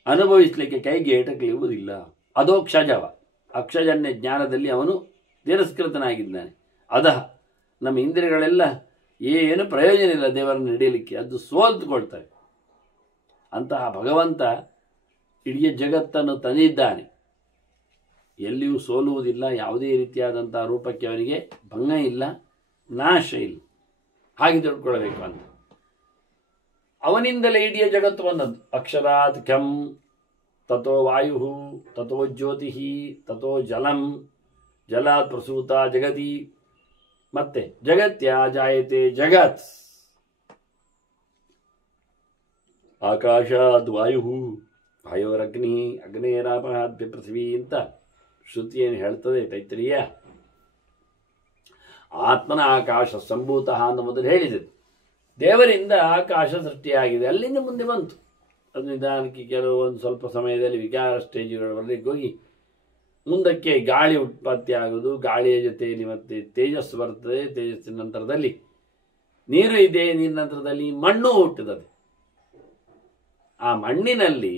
ಅನುಭವಿಸಲಿಕ್ಕೆ ಕೈಗೆ ಎಟಕಲಿರುವುದಿಲ್ಲ. ಅದೋ ಕ್ಷಜವ, ಅಕ್ಷಜನ್ಯ ಜ್ಞಾನದಲ್ಲಿ ಅವನು ತಿರಸ್ಕೃತನಾಗಿದ್ದಾನೆ. ಅದಹ ನಮ್ಮ ಇಂದ್ರಿಯಗಳೆಲ್ಲ ಏನು ಪ್ರಯೋಜನ ಇಲ್ಲ ದೇವರನ್ನು ಹಿಡಿಯಲಿಕ್ಕೆ, ಅದು ಸೋಲ್ತುಕೊಳ್ತವೆ. ಅಂತಹ ಭಗವಂತ ಇಡೀ ಜಗತ್ತನ್ನು ತಂದಿದ್ದಾನೆ, ಎಲ್ಲಿಯೂ ಸೋಲುವುದಿಲ್ಲ. ಯಾವುದೇ ರೀತಿಯಾದಂತಹ ರೂಪಕ್ಕೆ ಅವನಿಗೆ ಭಂಗ ಇಲ್ಲ, ನಾಶ ಇಲ್ಲ. ಹಾಗೆ ತಿಳ್ಕೊಳ್ಬೇಕು ಅಂತ. ಅವನಿಂದಲೇ ಇಡೀ ಜಗತ್ತು ಬಂದದ್ದು. ಅಕ್ಷರಾತ್ ಖಂ ತಥೋ ವಾಯು ತಥೋ ಜ್ಯೋತಿ ತಥೋ ಜಲಂ ಜಲಾತ್ ಪ್ರಸೂತ ಜಗತಿ. ಮತ್ತೆ ಜಗತ್ಯ ಜಾಯತೆ ಜಗತ್, ಆಕಾಶಾದ್ ವಾಯು ವಾಯೋರಗ್ನಿ ಅಗ್ನೇರಾಪಹಾದ್ ಪೃಥ್ವಿ ಅಂತ ಶ್ರುತಿ ಏನು ಹೇಳ್ತದೆ ತೈತ್ರಿಯ. ಆತ್ಮನ ಆಕಾಶ ಸಂಭೂತ ಅಂತ ಮೊದಲು ಹೇಳಿದೆ. ದೇವರಿಂದ ಆಕಾಶ ಸೃಷ್ಟಿಯಾಗಿದೆ, ಅಲ್ಲಿಂದ ಮುಂದೆ ಬಂತು. ಅದು ನಿಧಾನಕ್ಕೆ ಕೆಲವೊಂದು ಸ್ವಲ್ಪ ಸಮಯದಲ್ಲಿ ವಿಕಾರ ಸ್ಟೇಜ್ಗಳವರೆಗೆ ಹೋಗಿ ಮುಂದಕ್ಕೆ ಗಾಳಿ ಉತ್ಪತ್ತಿ ಆಗುವುದು, ಗಾಳಿಯ ಜೊತೆಯಲ್ಲಿ ಮತ್ತೆ ತೇಜಸ್ಸು ಬರ್ತದೆ, ತೇಜಸ್ಸಿನ ನಂತರದಲ್ಲಿ ನೀರು ಇದೆ, ನೀರಿನ ನಂತರದಲ್ಲಿ ಮಣ್ಣು ಹುಟ್ಟುತ್ತದೆ. ಆ ಮಣ್ಣಿನಲ್ಲಿ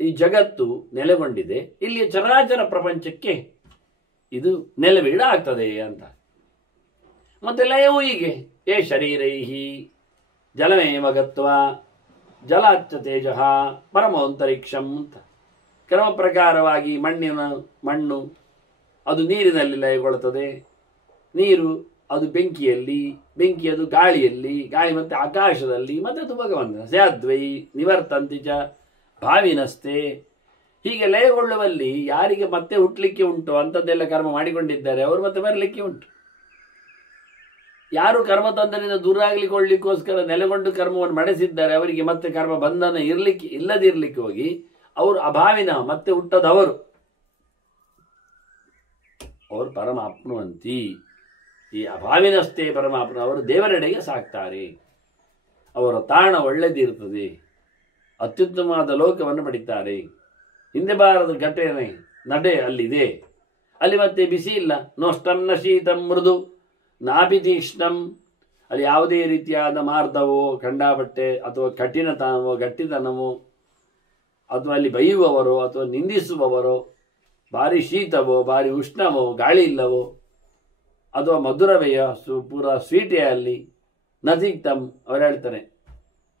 ಈ ಜಗತ್ತು ನೆಲೆಗೊಂಡಿದೆ. ಇಲ್ಲಿ ಚರಾಚರ ಪ್ರಪಂಚಕ್ಕೆ ಇದು ನೆಲವೀಡ ಆಗ್ತದೆ ಅಂತ. ಮತ್ತೆ ಲಯವೂ ಹೀಗೆ, ಏ ಶರೀರೈಹಿ ಜಲಮೇವ ಗತ್ವ ಜಲಾಚ್ಚ ತೇಜ ಪರಮೋಂತರಿಕ್ಷಂ ಅಂತ ಕ್ರಮ ಪ್ರಕಾರವಾಗಿ ಮಣ್ಣು ಅದು ನೀರಿನಲ್ಲಿ ಲಯಗೊಳ್ಳುತ್ತದೆ, ನೀರು ಅದು ಬೆಂಕಿಯಲ್ಲಿ, ಬೆಂಕಿ ಅದು ಗಾಳಿಯಲ್ಲಿ, ಗಾಳಿ ಮತ್ತೆ ಆಕಾಶದಲ್ಲಿ, ಮತ್ತೆ ಅದು ಭಗವಂತ ಸ್ಯಾದ್ವೈ ನಿವರ್ತಂತಿ ಚ ಭಾವಿನಸ್ತೆ. ಹೀಗೆ ಲಯಗೊಳ್ಳುವಲ್ಲಿ ಯಾರಿಗೆ ಮತ್ತೆ ಹುಟ್ಟಲಿಕ್ಕೆ ಉಂಟು ಅಂಥದ್ದೆಲ್ಲ ಕರ್ಮ ಮಾಡಿಕೊಂಡಿದ್ದಾರೆ ಅವರು ಮತ್ತೆ ಬರಲಿಕ್ಕೆ ಉಂಟು. ಯಾರು ಕರ್ಮತಂತ್ರದಿಂದ ದೂರಾಗಲಿಕ್ಕೋಸ್ಕರ ನೆಲೆಗೊಂಡು ಕರ್ಮವನ್ನು ನಡೆಸಿದ್ದಾರೆ ಅವರಿಗೆ ಮತ್ತೆ ಕರ್ಮ ಬಂಧನ ಇಲ್ಲದಿರ್ಲಿಕ್ಕೆ ಹೋಗಿ ಅವರು ಅಭಾವಿನ ಮತ್ತೆ ಹುಟ್ಟದವರು. ಅವರು ಪರಮಾಪ್ನುವಂತಿ, ಈ ಅಭಾವಿನಷ್ಟೇ ಪರಮಾಪ್ನ, ಅವರು ದೇವರೆಡೆಗೆ ಸಾಕ್ತಾರೆ. ಅವರ ತಾಣ ಒಳ್ಳೆದಿರ್ತದೆ, ಅತ್ಯುತ್ತಮವಾದ ಲೋಕವನ್ನು ಪಡಿತಾರೆ. ಹಿಂದೆ ಬಾರದ ಘಟನೆ ನಡೆ ಅಲ್ಲಿದೆ, ಅಲ್ಲಿ ಮತ್ತೆ ಬಿಸಿ ಇಲ್ಲ. ನೋಷ್ಟಂ ನ ಶೀತಂ ಮೃದು ನಾಪಿ ತೀಕ್ಷ್ಣಂ, ಅಲ್ಲಿ ಯಾವುದೇ ರೀತಿಯಾದ ಮಾರ್ಧವೋ ಖಂಡಾಬಟ್ಟೆ ಅಥವಾ ಕಠಿಣತನವೋ ಗಟ್ಟಿತನವೋ ಅಥವಾ ಅಲ್ಲಿ ಬೈಯುವವರೋ ಅಥವಾ ನಿಂದಿಸುವವರೋ, ಭಾರಿ ಶೀತವೋ ಭಾರಿ ಉಷ್ಣವೋ ಗಾಳಿ ಇಲ್ಲವೋ ಅಥವಾ ಮಧುರವೆಯ ಪೂರ ಸ್ವೀಟೇ ಅಲ್ಲಿ ನದಿಕ್ತಂ. ಅವರು ಹೇಳ್ತಾರೆ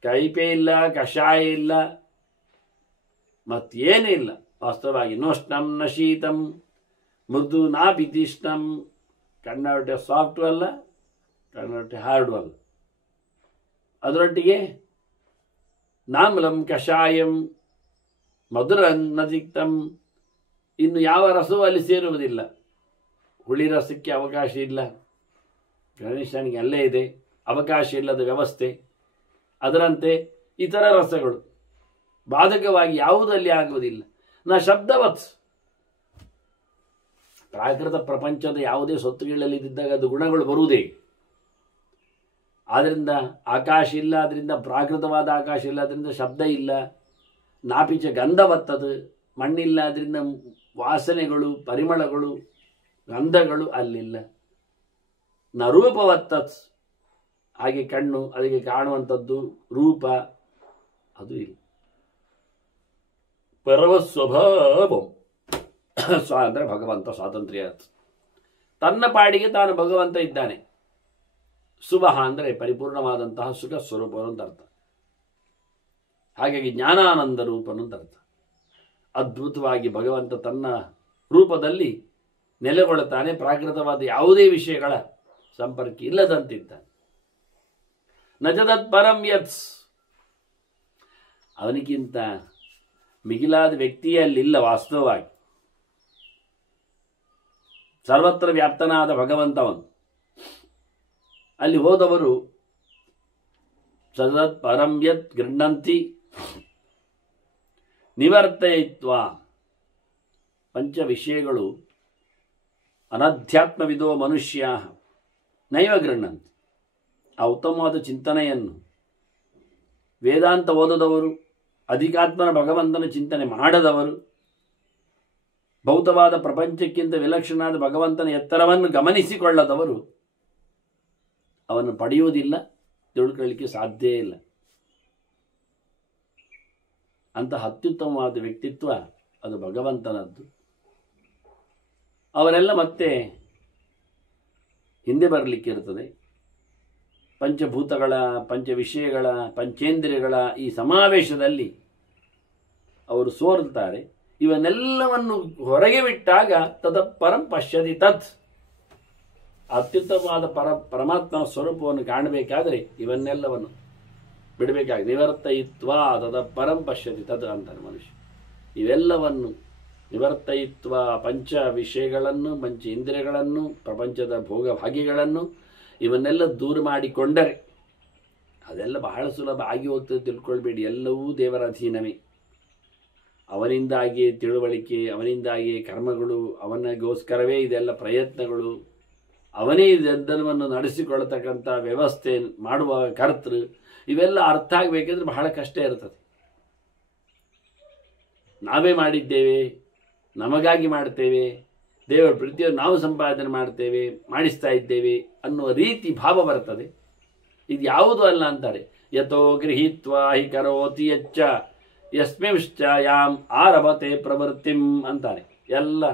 ಕೈಪೆ ಇಲ್ಲ, ಕಷಾಯ ಇಲ್ಲ, ಮತ್ತೇನೂ ಇಲ್ಲ. ವಾಸ್ತವವಾಗಿ ನೋಷ್ಣಂ ನ ಶೀತಂ ಮೃದು ನಾಪಿ ತೀಕ್ಷ್ಣಂ, ಕನ್ನಡಟೆ ಸಾಫ್ಟು ಅಲ್ಲ, ಕನ್ನಡಟೆ ಹಾರ್ಡು ಅಲ್ಲ. ಅದರೊಟ್ಟಿಗೆ ನಾಮ್ಲಂ ಕಷಾಯಂ ಮಧುರ ನದಿಕ್ತಂ, ಇನ್ನು ಯಾವ ರಸವೂ ಅಲ್ಲಿ ಸೇರುವುದಿಲ್ಲ. ಹುಳಿ ರಸಕ್ಕೆ ಅವಕಾಶ ಇಲ್ಲ, ಗಣೇಶನಿಗೆ ಅಲ್ಲೇ ಇದೆ ಅವಕಾಶ ಇಲ್ಲದ ವ್ಯವಸ್ಥೆ. ಅದರಂತೆ ಇತರ ರಸಗಳು ಬಾಧಕವಾಗಿ ಯಾವುದಲ್ಲಿ ಆಗುವುದಿಲ್ಲ. ನ ಶಬ್ದವತ್, ಪ್ರಾಕೃತ ಪ್ರಪಂಚದ ಯಾವುದೇ ಸೊತ್ತುಗಳಲ್ಲಿದ್ದಾಗ ಅದು ಗುಣಗಳು ಬರುವುದೇ. ಆದ್ದರಿಂದ ಆಕಾಶ ಇಲ್ಲ, ಅದರಿಂದ ಪ್ರಾಕೃತವಾದ ಆಕಾಶ ಇಲ್ಲ, ಅದರಿಂದ ಶಬ್ದ ಇಲ್ಲ. ನಾಪಿಚ ಗಂಧವತ್ತದು, ಮಣ್ಣಿಲ್ಲ, ಅದರಿಂದ ವಾಸನೆಗಳು ಪರಿಮಳಗಳು ಗಂಧಗಳು ಅಲ್ಲಿಲ್ಲ. ನ ರೂಪವತ್ತತ್, ಹಾಗೆ ಕಣ್ಣು ಅದಕ್ಕೆ ಕಾಣುವಂಥದ್ದು ರೂಪ ಅದು ಇಲ್ಲ. ಪರವ ಸ್ವಭಾವಂ, ಅಂದರೆ ಭಗವಂತ ಸ್ವಾತಂತ್ರ್ಯ, ತನ್ನ ಪಾಡಿಗೆ ತಾನು ಭಗವಂತ ಇದ್ದಾನೆ. ಸುಭಃ ಅಂದರೆ ಪರಿಪೂರ್ಣವಾದಂತಹ ಸುಖ ಸ್ವರೂಪನು ಅಂತ ಅರ್ಥ. ಹಾಗಾಗಿ ಜ್ಞಾನಾನಂದ ರೂಪನು ಅಂತ ಅರ್ಥ. ಅದ್ಭುತವಾಗಿ ಭಗವಂತ ತನ್ನ ರೂಪದಲ್ಲಿ ನೆಲೆಗೊಳ್ಳುತ್ತಾನೆ, ಪ್ರಾಕೃತವಾದ ಯಾವುದೇ ವಿಷಯಗಳ ಸಂಪರ್ಕ ಇಲ್ಲದಂತಿದ್ದಾನೆ. ನಜದತ್ ಪರಂ ಯತ್, ಅವನಿಗಿಂತ ಮಿಗಿಲಾದ ವ್ಯಕ್ತಿಯಲ್ಲಿಲ್ಲ. ವಾಸ್ತವವಾಗಿ ಸರ್ವತ್ರ ವ್ಯಾಪ್ತನಾದ ಭಗವಂತವನು. ಅಲ್ಲಿ ಹೋದವರು ಸದತ್ ಪರಂ ಯತ್ ಗೃಹಂತಿ ನಿವರ್ತಯಿತ್ವ, ಪಂಚ ವಿಷಯಗಳು ಅನಧ್ಯಾತ್ಮವಿದೋ ಮನುಷ್ಯ ನೈವ ಗೃಹಂತಿ. ಆ ಉತ್ತಮವಾದ ಚಿಂತನೆಯನ್ನು ವೇದಾಂತ ಓದದವರು, ಅಧಿಕಾತ್ಮನ ಭಗವಂತನ ಚಿಂತನೆ ಮಾಡದವರು, ಭೌತವಾದ ಪ್ರಪಂಚಕ್ಕಿಂತ ವಿಲಕ್ಷಣವಾದ ಭಗವಂತನ ಎತ್ತರವನ್ನು ಗಮನಿಸಿಕೊಳ್ಳದವರು ಅವನ್ನು ಪಡೆಯುವುದಿಲ್ಲ, ತಿಳ್ಕೊಳ್ಳಿಕ್ಕೆ ಸಾಧ್ಯ ಇಲ್ಲ. ಅಂತಹ ಅತ್ಯುತ್ತಮವಾದ ವ್ಯಕ್ತಿತ್ವ ಅದು ಭಗವಂತನದ್ದು. ಅವರೆಲ್ಲ ಮತ್ತೆ ಹಿಂದೆ ಬರಲಿಕ್ಕಿರ್ತದೆ. ಪಂಚಭೂತಗಳ, ಪಂಚ ವಿಷಯಗಳ, ಪಂಚೇಂದ್ರಿಯಗಳ ಈ ಸಮಾವೇಶದಲ್ಲಿ ಅವರು ಸೋಲ್ತಾರೆ. ಇವನ್ನೆಲ್ಲವನ್ನು ಹೊರಗೆ ಬಿಟ್ಟಾಗ ತದಪರಂ ಪಶ್ಯತಿ ತತ್, ಅತ್ಯುತ್ತಮವಾದ ಪರಮಾತ್ಮನ ಸ್ವರೂಪವನ್ನು ಕಾಣಬೇಕಾದರೆ ಇವನ್ನೆಲ್ಲವನ್ನು ಬಿಡಬೇಕಾಗಿದೆ. ನಿವರ್ತಯಿತ್ವ ತದಪರಂ ಪಶ್ಯತಿ ತತ್ ಅಂತಾನೆ ಮನುಷ್ಯ. ಇವೆಲ್ಲವನ್ನು ನಿವರ್ತಯಿತ್ವ, ಪಂಚ ವಿಷಯಗಳನ್ನು, ಪಂಚ ಇಂದ್ರಿಯಗಳನ್ನು, ಪ್ರಪಂಚದ ಭೋಗ ಭಾಗ್ಯಗಳನ್ನು ಇವನ್ನೆಲ್ಲ ದೂರ ಮಾಡಿಕೊಂಡರೆ ಅದೆಲ್ಲ ಬಹಳ ಸುಲಭ ಆಗಿ ಹೋಗ್ತದೆ. ತಿಳ್ಕೊಳ್ಬೇಡಿ, ಎಲ್ಲವೂ ದೇವರ ಅಧೀನವೇ. ಅವನಿಂದಾಗಿಯೇ ತಿಳುವಳಿಕೆ, ಅವನಿಂದಾಗಿಯೇ ಕರ್ಮಗಳು, ಅವನಿಗೋಸ್ಕರವೇ ಇದೆಲ್ಲ ಪ್ರಯತ್ನಗಳು, ಅವನೇ ಇದೆಲ್ಲವನ್ನು ನಡೆಸಿಕೊಳ್ಳತಕ್ಕಂಥ ವ್ಯವಸ್ಥೆ ಮಾಡುವ ಕರ್ತೃ. ಇವೆಲ್ಲ ಅರ್ಥ ಆಗಬೇಕೆಂದ್ರೆ ಬಹಳ ಕಷ್ಟ ಇರ್ತದೆ. ನಾವೇ ಮಾಡಿದ್ದೇವೆ, ನಮಗಾಗಿ ಮಾಡ್ತೇವೆ, ದೇವರ ಪ್ರೀತಿಯನ್ನು ನಾವು ಸಂಪಾದನೆ ಮಾಡ್ತೇವೆ, ಮಾಡಿಸ್ತಾ ಇದ್ದೇವೆ ಅನ್ನುವ ರೀತಿ ಭಾವ ಬರ್ತದೆ. ಇದು ಯಾವುದೂ ಅಲ್ಲ ಅಂತಾರೆ. ಯಥೋ ಗೃಹೀತ್ವಾ ಹಿ ಕರೋತಿ ಯಚ್ಚ ಯಸ್ಮಿಂಶ್ಚ ಯಾಮ್ ಆರಭತೆ ಪ್ರವೃತ್ತಿಂ ಅಂತಾರೆ. ಎಲ್ಲ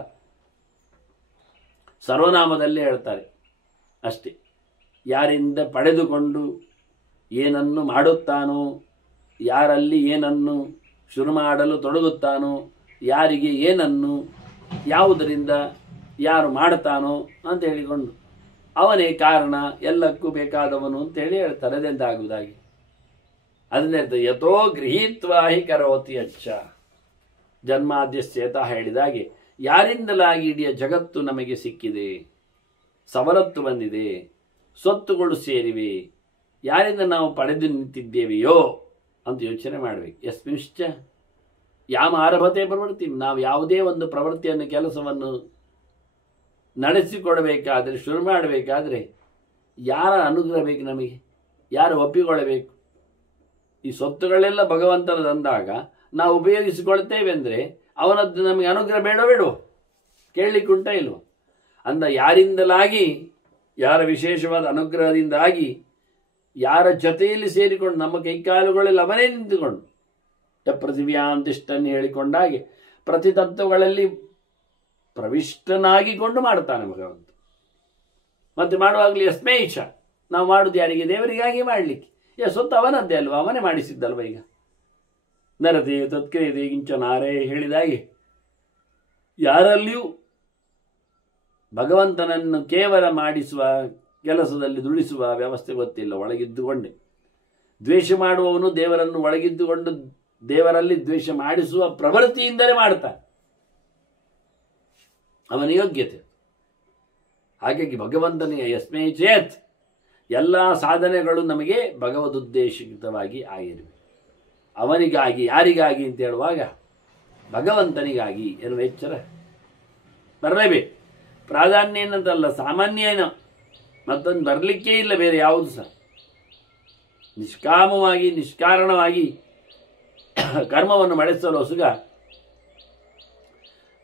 ಸರ್ವನಾಮದಲ್ಲೇ ಹೇಳ್ತಾರೆ ಅಷ್ಟೇ. ಯಾರಿಂದ ಪಡೆದುಕೊಂಡು ಏನನ್ನು ಮಾಡುತ್ತಾನೋ, ಯಾರಲ್ಲಿ ಏನನ್ನು ಶುರು ಮಾಡಲು ತೊಡಗುತ್ತಾನೋ, ಯಾರಿಗೆ ಏನನ್ನು ಯಾವುದರಿಂದ ಯಾರು ಮಾಡ್ತಾನೋ ಅಂತ ಹೇಳಿಕೊಂಡು ಅವನೇ ಕಾರಣ, ಎಲ್ಲಕ್ಕೂ ಬೇಕಾದವನು ಅಂತೇಳಿ ಹೇಳ್ತಾರೆ. ಅದೆಂದಾಗುವುದಾಗಿ ಅದನ್ನೇ ಹೇಳ್ತಾರೆ. ಯಥೋ ಗೃಹೀತ್ವಾ ಹಿ ಕರೋತಿ ಅಚ್ಚ. ಜನ್ಮಾದ್ಯಸ್ಯೇತ ಹೇಳಿದಾಗೆ ಯಾರಿಂದಲಾಗಿ ಇಡೀ ಜಗತ್ತು ನಮಗೆ ಸಿಕ್ಕಿದೆ, ಸವಲತ್ತು ಬಂದಿದೆ, ಸ್ವತ್ತುಗಳು ಸೇರಿವೆ, ಯಾರಿಂದ ನಾವು ಪಡೆದು ನಿಂತಿದ್ದೇವೆಯೋ ಅಂತ ಯೋಚನೆ ಮಾಡಬೇಕು. ಯಸ್ಮಿಂಶ್ಚ ಯಾಮ ಆರಭತೆ ಪ್ರವೃತ್ತಿ. ನಾವು ಯಾವುದೇ ಒಂದು ಪ್ರವೃತ್ತಿಯನ್ನು, ಕೆಲಸವನ್ನು ನಡೆಸಿಕೊಡಬೇಕಾದರೆ, ಶುರು ಮಾಡಬೇಕಾದ್ರೆ ಯಾರ ಅನುಗ್ರಹ ಬೇಕು ನಮಗೆ? ಯಾರು ಒಪ್ಪಿಕೊಳ್ಳಬೇಕು? ಈ ಸ್ವತ್ತುಗಳೆಲ್ಲ ಭಗವಂತನದಂದಾಗ ನಾವು ಉಪಯೋಗಿಸಿಕೊಳ್ತೇವೆ ಅಂದರೆ ಅವನದ್ದು ನಮಗೆ ಅನುಗ್ರಹ ಬೇಡೋ? ಕೇಳಲಿಕ್ಕುಂಟ ಇಲ್ವೋ? ಅಂದ ಯಾರಿಂದಲಾಗಿ, ಯಾರ ವಿಶೇಷವಾದ ಅನುಗ್ರಹದಿಂದಾಗಿ, ಯಾರ ಜೊತೆಯಲ್ಲಿ ಸೇರಿಕೊಂಡು ನಮ್ಮ ಕೈಕಾಲುಗಳಲ್ಲಿ ಅವನೇ ನಿಂತುಕೊಂಡು ಪೃಥಿವ್ಯಾಂತಿಷ್ಟನ್ನು ಹೇಳಿಕೊಂಡಾಗೆ ಪ್ರತಿ ತತ್ವಗಳಲ್ಲಿ ಪ್ರವಿಷ್ಟನಾಗಿಕೊಂಡು ಮಾಡ್ತಾನೆ ಭಗವಂತ. ಮತ್ತೆ ಮಾಡುವಾಗಲಿ ಯಸ್ಮೇ ಇಚ್ಛ. ನಾವು ಮಾಡುವುದು ಯಾರಿಗೆ? ದೇವರಿಗಾಗಿ ಮಾಡಲಿಕ್ಕೆ. ಸ್ವತ್ತು ಅವನದ್ದೇ ಅಲ್ವಾ, ಅವನೇ ಮಾಡಿಸಿದ್ದಲ್ವ. ಈಗ ನರತೆ ತತ್ಕ್ರಿಯತೆ ಕಿಂಚನಾರೇ ಹೇಳಿದಾಗೆ ಯಾರಲ್ಲಿಯೂ ಭಗವಂತನನ್ನು ಕೇವಲ ಮಾಡಿಸುವ ಕೆಲಸದಲ್ಲಿ ದುಡಿಸುವ ವ್ಯವಸ್ಥೆ ಗೊತ್ತಿಲ್ಲ. ಒಳಗಿದ್ದುಕೊಂಡೆ ದ್ವೇಷ ಮಾಡುವವನು ದೇವರನ್ನು ಒಳಗಿದ್ದುಕೊಂಡು ದೇವರಲ್ಲಿ ದ್ವೇಷ ಮಾಡಿಸುವ ಪ್ರವೃತ್ತಿಯಿಂದಲೇ ಮಾಡ್ತಾನೆ. ಅವನ ಯೋಗ್ಯತೆ. ಹಾಗಾಗಿ ಭಗವಂತನಿಗೆ ಯಸ್ಮೇ ಚೇತ್, ಎಲ್ಲ ಸಾಧನೆಗಳು ನಮಗೆ ಭಗವದುದ್ದೇಶಿತವಾಗಿ ಆಗಿರಬೇಕು. ಅವನಿಗಾಗಿ, ಯಾರಿಗಾಗಿ ಅಂತ ಹೇಳುವಾಗ ಭಗವಂತನಿಗಾಗಿ ಎನ್ನುವ ಎಚ್ಚರ ಬರಲೇಬೇಕು. ಪ್ರಾಧಾನ್ಯ ಏನಂತಲ್ಲ, ಸಾಮಾನ್ಯ ಏನೋ ಮತ್ತೊಂದು ಬರಲಿಕ್ಕೇ ಇಲ್ಲ ಬೇರೆ ಯಾವುದು ಸಹ. ನಿಷ್ಕಾಮವಾಗಿ, ನಿಷ್ಕಾರಣವಾಗಿ ಕರ್ಮವನ್ನು ನಡೆಸಲು ಹೊಸುಗ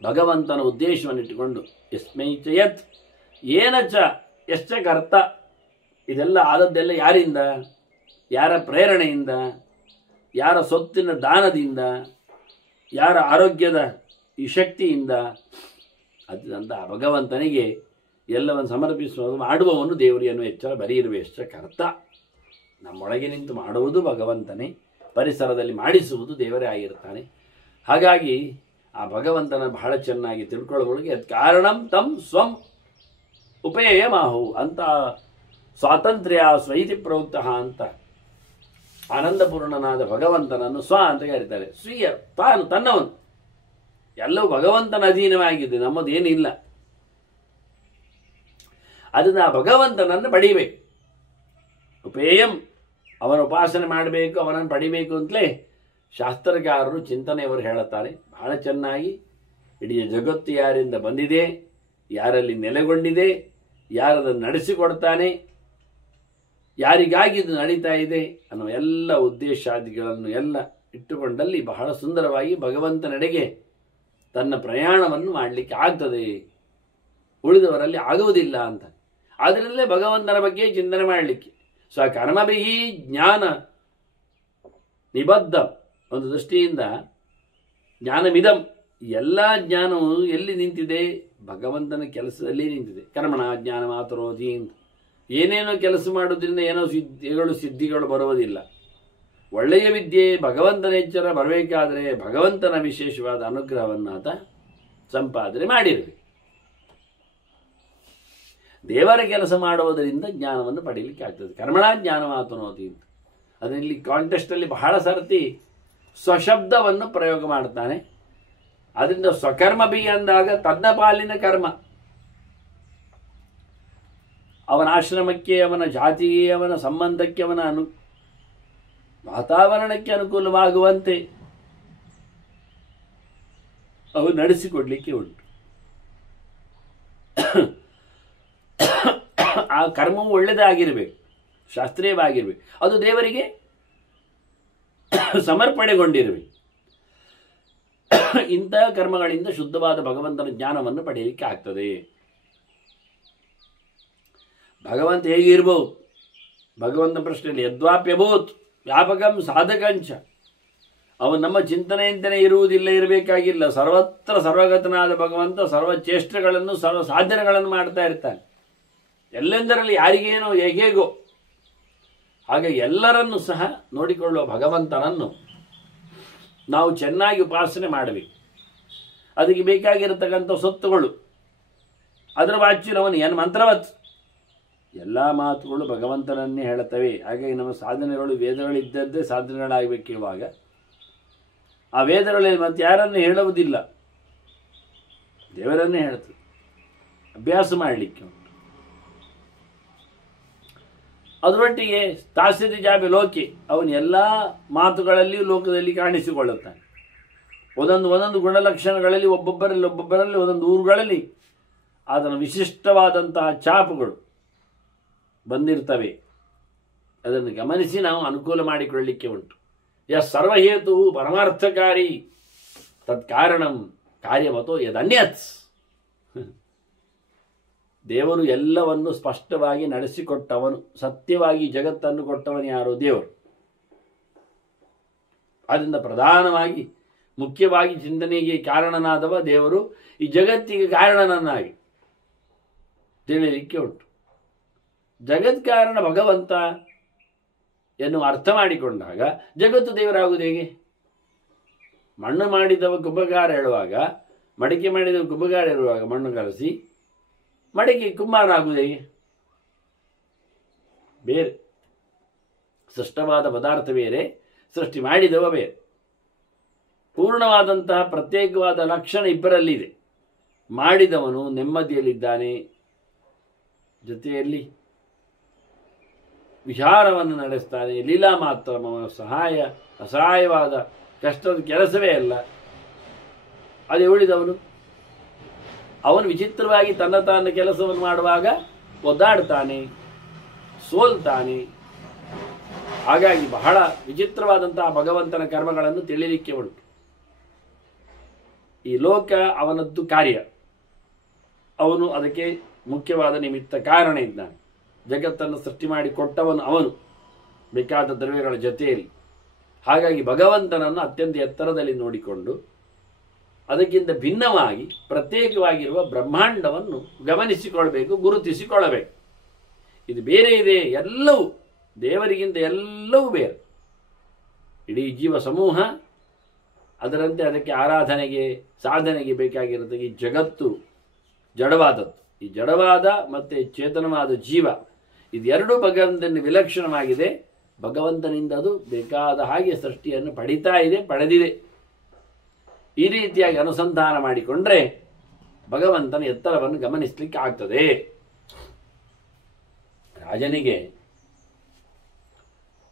ಭಗವಂತನ ಉದ್ದೇಶವನ್ನು ಇಟ್ಟುಕೊಂಡು ಯಸ್ಮೈ ಚಯತ್ ಏನಚ್ಚ ಎಷ್ಟ ಕರ್ತ. ಇದೆಲ್ಲ ಆದದ್ದೆಲ್ಲ ಯಾರಿಂದ? ಯಾರ ಪ್ರೇರಣೆಯಿಂದ? ಯಾರ ಸೊತ್ತಿನ ದಾನದಿಂದ? ಯಾರ ಆರೋಗ್ಯದ ಈ ಶಕ್ತಿಯಿಂದ? ಅಂತ ಭಗವಂತನಿಗೆ ಎಲ್ಲವನ್ನು ಸಮರ್ಪಿಸುವ ಮಾಡುವವನು ದೇವರು ಎನ್ನುವ ಎಚ್ಚರ ಬರೀರುವ ಎಷ್ಟ ಕರ್ತ. ನಮ್ಮೊಳಗೆ ನಿಂತು ಮಾಡುವುದು ಭಗವಂತನೇ, ಪರಿಸರದಲ್ಲಿ ಮಾಡಿಸುವುದು ದೇವರೇ ಆಗಿರ್ತಾನೆ. ಹಾಗಾಗಿ ಆ ಭಗವಂತನ ಬಹಳ ಚೆನ್ನಾಗಿ ತಿಳ್ಕೊಳ್ಳೋಗಳಿಗೆ ಕಾರಣಂ ತಂ ಸ್ವಂ ಉಪೇಯಮಾಹು ಅಂತ ಸ್ವಾತಂತ್ರ್ಯ ಸ್ವೈತಿ ಪ್ರೋಕ್ತ ಅಂತ ಆನಂದಪೂರ್ಣನಾದ ಭಗವಂತನನ್ನು ಸ್ವ ಅಂತ ಕರೀತಾರೆ. ಸ್ವೀಯ, ತಾನು, ತನ್ನವನು. ಎಲ್ಲವೂ ಭಗವಂತನ ಅಧೀನವಾಗಿದೆ, ನಮ್ಮದೇನಿಲ್ಲ. ಅದನ್ನು ಆ ಭಗವಂತನನ್ನು ಪಡಿಬೇಕು. ಉಪೇಯಂ, ಅವನ ಉಪಾಸನೆ ಮಾಡಬೇಕು, ಅವನನ್ನು ಪಡಿಬೇಕು ಅಂತಲೇ ಶಾಸ್ತ್ರಕಾರರು, ಚಿಂತನೆಯವರು ಹೇಳುತ್ತಾರೆ ಬಹಳ ಚೆನ್ನಾಗಿ. ಇಡೀ ಜಗತ್ತು ಯಾರಿಂದ ಬಂದಿದೆ, ಯಾರಲ್ಲಿ ನೆಲೆಗೊಂಡಿದೆ, ಯಾರದನ್ನು ನಡೆಸಿಕೊಡ್ತಾನೆ, ಯಾರಿಗಾಗಿ ಇದು ನಡೀತಾ ಇದೆ ಅನ್ನೋ ಎಲ್ಲ ಉದ್ದೇಶಾದಿಗಳನ್ನು ಎಲ್ಲ ಇಟ್ಟುಕೊಂಡಲ್ಲಿ ಬಹಳ ಸುಂದರವಾಗಿ ಭಗವಂತನೆಡೆಗೆ ತನ್ನ ಪ್ರಯಾಣವನ್ನು ಮಾಡಲಿಕ್ಕೆ ಆಗ್ತದೆ, ಉಳಿದವರಲ್ಲಿ ಆಗುವುದಿಲ್ಲ ಅಂತ. ಅದರಲ್ಲೇ ಭಗವಂತನ ಬಗ್ಗೆ ಚಿಂತನೆ ಮಾಡಲಿಕ್ಕೆ ಸ್ವಕರ್ಮಭಿಹಿ ಜ್ಞಾನ ನಿಬದ್ಧ ಒಂದು ದೃಷ್ಟಿಯಿಂದ ಜ್ಞಾನಮಿದಂ, ಎಲ್ಲ ಜ್ಞಾನವು ಎಲ್ಲಿ ನಿಂತಿದೆ? ಭಗವಂತನ ಕೆಲಸದಲ್ಲಿ ನಿಂತಿದೆ. ಕರ್ಮಣ ಜ್ಞಾನ ಮಾತರೋತಿ ಅಂತ. ಏನೇನೋ ಕೆಲಸ ಮಾಡೋದ್ರಿಂದ ಏನೋ ಸಿದ್ಧಿಗಳು ಬರುವುದಿಲ್ಲ. ಒಳ್ಳೆಯ ವಿದ್ಯೆ ಭಗವಂತನ ಎಚ್ಚರ ಬರಬೇಕಾದರೆ ಭಗವಂತನ ವಿಶೇಷವಾದ ಅನುಗ್ರಹವನ್ನು ಆತ ಸಂಪಾದನೆ ಮಾಡಿರಬೇಕು. ದೇವರ ಕೆಲಸ ಮಾಡುವುದರಿಂದ ಜ್ಞಾನವನ್ನು ಪಡೀಲಿಕ್ಕೆ ಆಗ್ತದೆ. ಕರ್ಮಣ ಜ್ಞಾನ ಮಾತನೋತಿ ಅಂತ. ಅದರಲ್ಲಿ ಕಾಂಟೆಸ್ಟಲ್ಲಿ ಬಹಳ ಸರ್ತಿ ಸ್ವಶಬ್ದವನ್ನು ಪ್ರಯೋಗ ಮಾಡ್ತಾನೆ. ಅದರಿಂದ ಸ್ವಕರ್ಮ ಬಿ ಅಂದಾಗ ತನ್ನ ಪಾಲಿನ ಕರ್ಮ, ಅವನ ಆಶ್ರಮಕ್ಕೆ, ಅವನ ಜಾತಿಗೆ, ಅವನ ಸಂಬಂಧಕ್ಕೆ, ಅವನ ವಾತಾವರಣಕ್ಕೆ ಅನುಕೂಲವಾಗುವಂತೆ ಅವು ನಡೆಸಿಕೊಡ್ಲಿಕ್ಕೆ ಉಂಟು. ಆ ಕರ್ಮವು ಒಳ್ಳೆಯದಾಗಿರಬೇಕು, ಶಾಸ್ತ್ರೀಯವಾಗಿರಬೇಕು, ಅದು ದೇವರಿಗೆ ಸಮರ್ಪಣೆಗೊಂಡಿರಬೇಕು. ಇಂತಹ ಕರ್ಮಗಳಿಂದ ಶುದ್ಧವಾದ ಭಗವಂತನ ಜ್ಞಾನವನ್ನು ಪಡೆಯಲಿಕ್ಕೆ ಆಗ್ತದೆ. ಭಗವಂತ ಹೇಗಿರ್ಬೋದು? ಭಗವಂತ ಪ್ರಶ್ನೆಯಲ್ಲಿ ಯದ್ವಾಪ್ಯಭೂತ್ ವ್ಯಾಪಕಂ ಸಾಧಕಂಚ. ಅವನು ನಮ್ಮ ಚಿಂತನೆಯಂತೆಯೇ ಇರುವುದಿಲ್ಲ, ಇರಬೇಕಾಗಿಲ್ಲ. ಸರ್ವತ್ರ ಸರ್ವಗತನಾದ ಭಗವಂತ ಸರ್ವಚೇಷ್ಟಗಳನ್ನು ಸರ್ವ ಸಾಧನೆಗಳನ್ನು ಮಾಡ್ತಾ ಇರ್ತಾನೆ. ಎಲ್ಲೆಂದರಲ್ಲಿ ಯಾರಿಗೇನೋ ಹೇಗೇಗೋ ಹಾಗೆ ಎಲ್ಲರನ್ನೂ ಸಹ ನೋಡಿಕೊಳ್ಳುವ ಭಗವಂತನನ್ನು ನಾವು ಚೆನ್ನಾಗಿ ಉಪಾಸನೆ ಮಾಡಬೇಕು. ಅದಕ್ಕೆ ಬೇಕಾಗಿರತಕ್ಕಂಥ ಸೊತ್ತುಗಳು, ಅದರ ವಾಚ್ಯನವನು ಏನು ಮಂತ್ರವತ್ ಎಲ್ಲ ಮಾತುಗಳು ಭಗವಂತನನ್ನೇ ಹೇಳುತ್ತವೆ. ಹಾಗಾಗಿ ನಮ್ಮ ಸಾಧನೆಗಳು ವೇದಗಳಿದ್ದದ್ದೇ ಸಾಧನೆಗಳಾಗಬೇಕಿರುವಾಗ ಆ ವೇದಗಳಲ್ಲಿ ಮತ್ತೆ ಯಾರನ್ನು ಹೇಳುವುದಿಲ್ಲ, ದೇವರನ್ನೇ ಹೇಳ್ತದೆ. ಅಭ್ಯಾಸ ಮಾಡಲಿಕ್ಕೆ ಉಂಟು. ಅದರೊಟ್ಟಿಗೆ ತಾಸ್ಯತಿ ಜಾಬೆ ಲೋಕೆ, ಅವನು ಎಲ್ಲ ಮಾತುಗಳಲ್ಲಿಯೂ ಲೋಕದಲ್ಲಿ ಕಾಣಿಸಿಕೊಳ್ಳುತ್ತಾನೆ. ಒಂದೊಂದು ಗುಣಲಕ್ಷಣಗಳಲ್ಲಿ ಒಬ್ಬೊಬ್ಬರಲ್ಲಿ ಒಂದೊಂದು ಊರುಗಳಲ್ಲಿ ಅದನ್ನು ವಿಶಿಷ್ಟವಾದಂತಹ ಛಾಪುಗಳು ಬಂದಿರ್ತವೆ. ಅದನ್ನು ಗಮನಿಸಿ ನಾವು ಅನುಕೂಲ ಮಾಡಿಕೊಳ್ಳಲಿಕ್ಕೆ ಉಂಟು. ಸರ್ವಹೇತು ಪರಮಾರ್ಥಕಾರಿ ತತ್ಕಾರಣಂ ಕಾರ್ಯವತೋ ಯದನ್ಯತ್. ದೇವರು ಎಲ್ಲವನ್ನು ಸ್ಪಷ್ಟವಾಗಿ ನಡೆಸಿಕೊಟ್ಟವನು, ಸತ್ಯವಾಗಿ ಜಗತ್ತನ್ನು ಕೊಟ್ಟವನು ಯಾರು? ದೇವರು. ಆದ್ದರಿಂದ ಪ್ರಧಾನವಾಗಿ ಮುಖ್ಯವಾಗಿ ಚಿಂತನೆಗೆ ಕಾರಣನಾದವ ದೇವರು. ಈ ಜಗತ್ತಿಗೆ ಕಾರಣನನ್ನಾಗಿ ತಿಳಿಯಲಿಕ್ಕೆ ಉಂಟು. ಜಗತ್ಕಾರಣ ಭಗವಂತ ಎನ್ನುವ ಅರ್ಥ ಮಾಡಿಕೊಂಡಾಗ ಜಗತ್ತು ದೇವರಾಗುವುದು ಹೇಗೆ? ಮಣ್ಣು ಮಾಡಿದವ ಕುಂಭಕಾರ ಹೇಳುವಾಗ, ಮಡಿಕೆ ಮಾಡಿದವ ಕುಂಭಕಾರ ಹೇಳುವಾಗ ಮಣ್ಣು ಕಲಸಿ ಮಡಿಕೆ ಕುಂಬಾರ ಆಗುವುದು ಹೇಗೆ? ಬೇರೆ. ಸೃಷ್ಟವಾದ ಪದಾರ್ಥ ಬೇರೆ, ಸೃಷ್ಟಿ ಮಾಡಿದವ ಬೇರೆ. ಪೂರ್ಣವಾದಂತಹ ಪ್ರತ್ಯೇಕವಾದ ಲಕ್ಷಣ ಇಬ್ಬರಲ್ಲಿದೆ. ಮಾಡಿದವನು ನೆಮ್ಮದಿಯಲ್ಲಿದ್ದಾನೆ, ಜೊತೆಯಲ್ಲಿ ವಿಚಾರವನ್ನು ನಡೆಸ್ತಾನೆ. ಲೀಲಾ ಮಾತ್ರ ಅಸಹಾಯವಾದ ಕಷ್ಟದ ಕೆಲಸವೇ ಅಲ್ಲ. ಅದೇ ಉಳಿದವನು ಅವನು ವಿಚಿತ್ರವಾಗಿ ತನ್ನ ಕೆಲಸವನ್ನು ಮಾಡುವಾಗ ಒದ್ದಾಡ್ತಾನೆ, ಸೋಲ್ತಾನೆ. ಹಾಗಾಗಿ ಬಹಳ ವಿಚಿತ್ರವಾದಂತಹ ಭಗವಂತನ ಕರ್ಮಗಳನ್ನು ತಿಳಿಯಲಿಕ್ಕೆ ಉಂಟು. ಈ ಲೋಕ ಅವನದ್ದು ಕಾರ್ಯ, ಅವನು ಅದಕ್ಕೆ ಮುಖ್ಯವಾದ ನಿಮಿತ್ತ ಕಾರಣ ಇದ್ದಾನೆ. ಜಗತ್ತನ್ನು ಸೃಷ್ಟಿ ಮಾಡಿ ಕೊಟ್ಟವನು ಅವನು, ಬೇಕಾದ ದ್ರವ್ಯಗಳ ಜೊತೆಯಲ್ಲಿ. ಹಾಗಾಗಿ ಭಗವಂತನನ್ನು ಅತ್ಯಂತ ಎತ್ತರದಲ್ಲಿ ನೋಡಿಕೊಂಡು ಅದಕ್ಕಿಂತ ಭಿನ್ನವಾಗಿ ಪ್ರತ್ಯೇಕವಾಗಿರುವ ಬ್ರಹ್ಮಾಂಡವನ್ನು ಗಮನಿಸಿಕೊಳ್ಬೇಕು, ಗುರುತಿಸಿಕೊಳ್ಳಬೇಕು. ಇದು ಬೇರೆ ಇದೆ, ಎಲ್ಲವೂ ದೇವರಿಗಿಂತ ಎಲ್ಲವೂ ಬೇರೆ. ಇಡೀ ಜೀವ ಸಮೂಹ, ಅದರಂತೆ ಅದಕ್ಕೆ ಆರಾಧನೆಗೆ ಸಾಧನೆಗೆ ಬೇಕಾಗಿರುತ್ತೆ. ಈ ಜಗತ್ತು ಜಡವಾದದ್ದು. ಈ ಜಡವಾದ ಮತ್ತು ಚೇತನವಾದ ಜೀವ, ಇದೆರಡೂ ಭಗವಂತನ ವಿಲಕ್ಷಣವಾಗಿದೆ. ಭಗವಂತನಿಂದ ಅದು ಬೇಕಾದ ಹಾಗೆ ಸೃಷ್ಟಿಯನ್ನು ಪಡಿತಾ ಇದೆ, ಪಡೆದಿದೆ. ಈ ರೀತಿಯಾಗಿ ಅನುಸಂಧಾನ ಮಾಡಿಕೊಂಡ್ರೆ ಭಗವಂತನ ಎತ್ತರವನ್ನು ಗಮನಿಸಲಿಕ್ಕೆ ಆಗ್ತದೆ. ರಾಜನಿಗೆ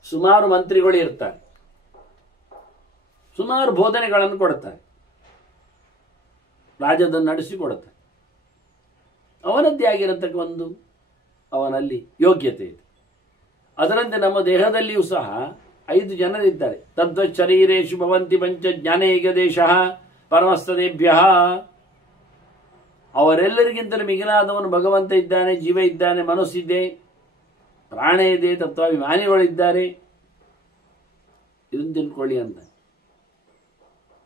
ಸುಮಾರು ಮಂತ್ರಿಗಳು ಇರ್ತಾರೆ, ಸುಮಾರು ಬೋಧನೆಗಳನ್ನು ಕೊಡುತ್ತಾರೆ, ರಾಜ್ಯದನ್ನು ನಡೆಸಿಕೊಡುತ್ತಾರೆ. ಅವನದ್ದೇ ಆಗಿರತಕ್ಕ ಒಂದು ಅವನಲ್ಲಿ ಯೋಗ್ಯತೆ ಇದೆ. ಅದರಂತೆ ನಮ್ಮ ದೇಹದಲ್ಲಿಯೂ ಸಹ 5 ಜನರಿದ್ದಾರೆ. ತದ್ವತ್ ಶರೀರೇಶು ಭವಂತಿ ಪಂಚ ಜ್ಞಾನೇಕ ದೇಶ ಪರಮಸ್ತದೇಭ್ಯ. ಅವರೆಲ್ಲರಿಗಿಂತಲೂ ಮಿಗಿಲಾದವನು ಭಗವಂತ ಇದ್ದಾನೆ, ಜೀವ ಇದ್ದಾನೆ, ಮನಸ್ಸಿದೆ, ಪ್ರಾಣ ಇದೆ, ತತ್ವಾಭಿಮಾನಿಗಳಿದ್ದಾರೆ. ಇದನ್ನು ತಿಳ್ಕೊಳ್ಳಿ ಅಂತ.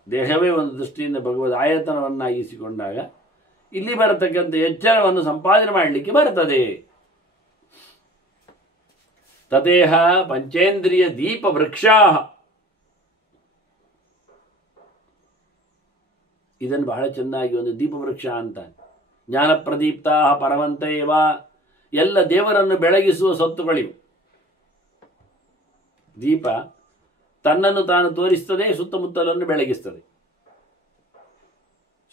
ದೇಹವೇ ಒಂದು ದೃಷ್ಟಿಯಿಂದ ಭಗವದ್ ಆಯತನವನ್ನಾಗಿಸಿಕೊಂಡಾಗ ಇಲ್ಲಿ ಬರತಕ್ಕಂಥ ಎಚ್ಚರವನ್ನು ಸಂಪಾದನೆ ಮಾಡಲಿಕ್ಕೆ ಬರ್ತದೆ. ತದೇಹ ಪಂಚೇಂದ್ರಿಯ ದೀಪ ವೃಕ್ಷಾ. ಇದನ್ನು ಬಹಳ ಚೆನ್ನಾಗಿ ಒಂದು ದೀಪವೃಕ್ಷ ಅಂತ, ಜ್ಞಾನ ಪ್ರದೀಪ್ತ ಪರವಂತೇವ, ಎಲ್ಲ ದೇವರನ್ನು ಬೆಳಗಿಸುವ ಸತ್ತುಗಳಿವು. ದೀಪ ತನ್ನನ್ನು ತಾನು ತೋರಿಸ್ತದೆ, ಸುತ್ತಮುತ್ತಲನ್ನು ಬೆಳಗಿಸ್ತದೆ.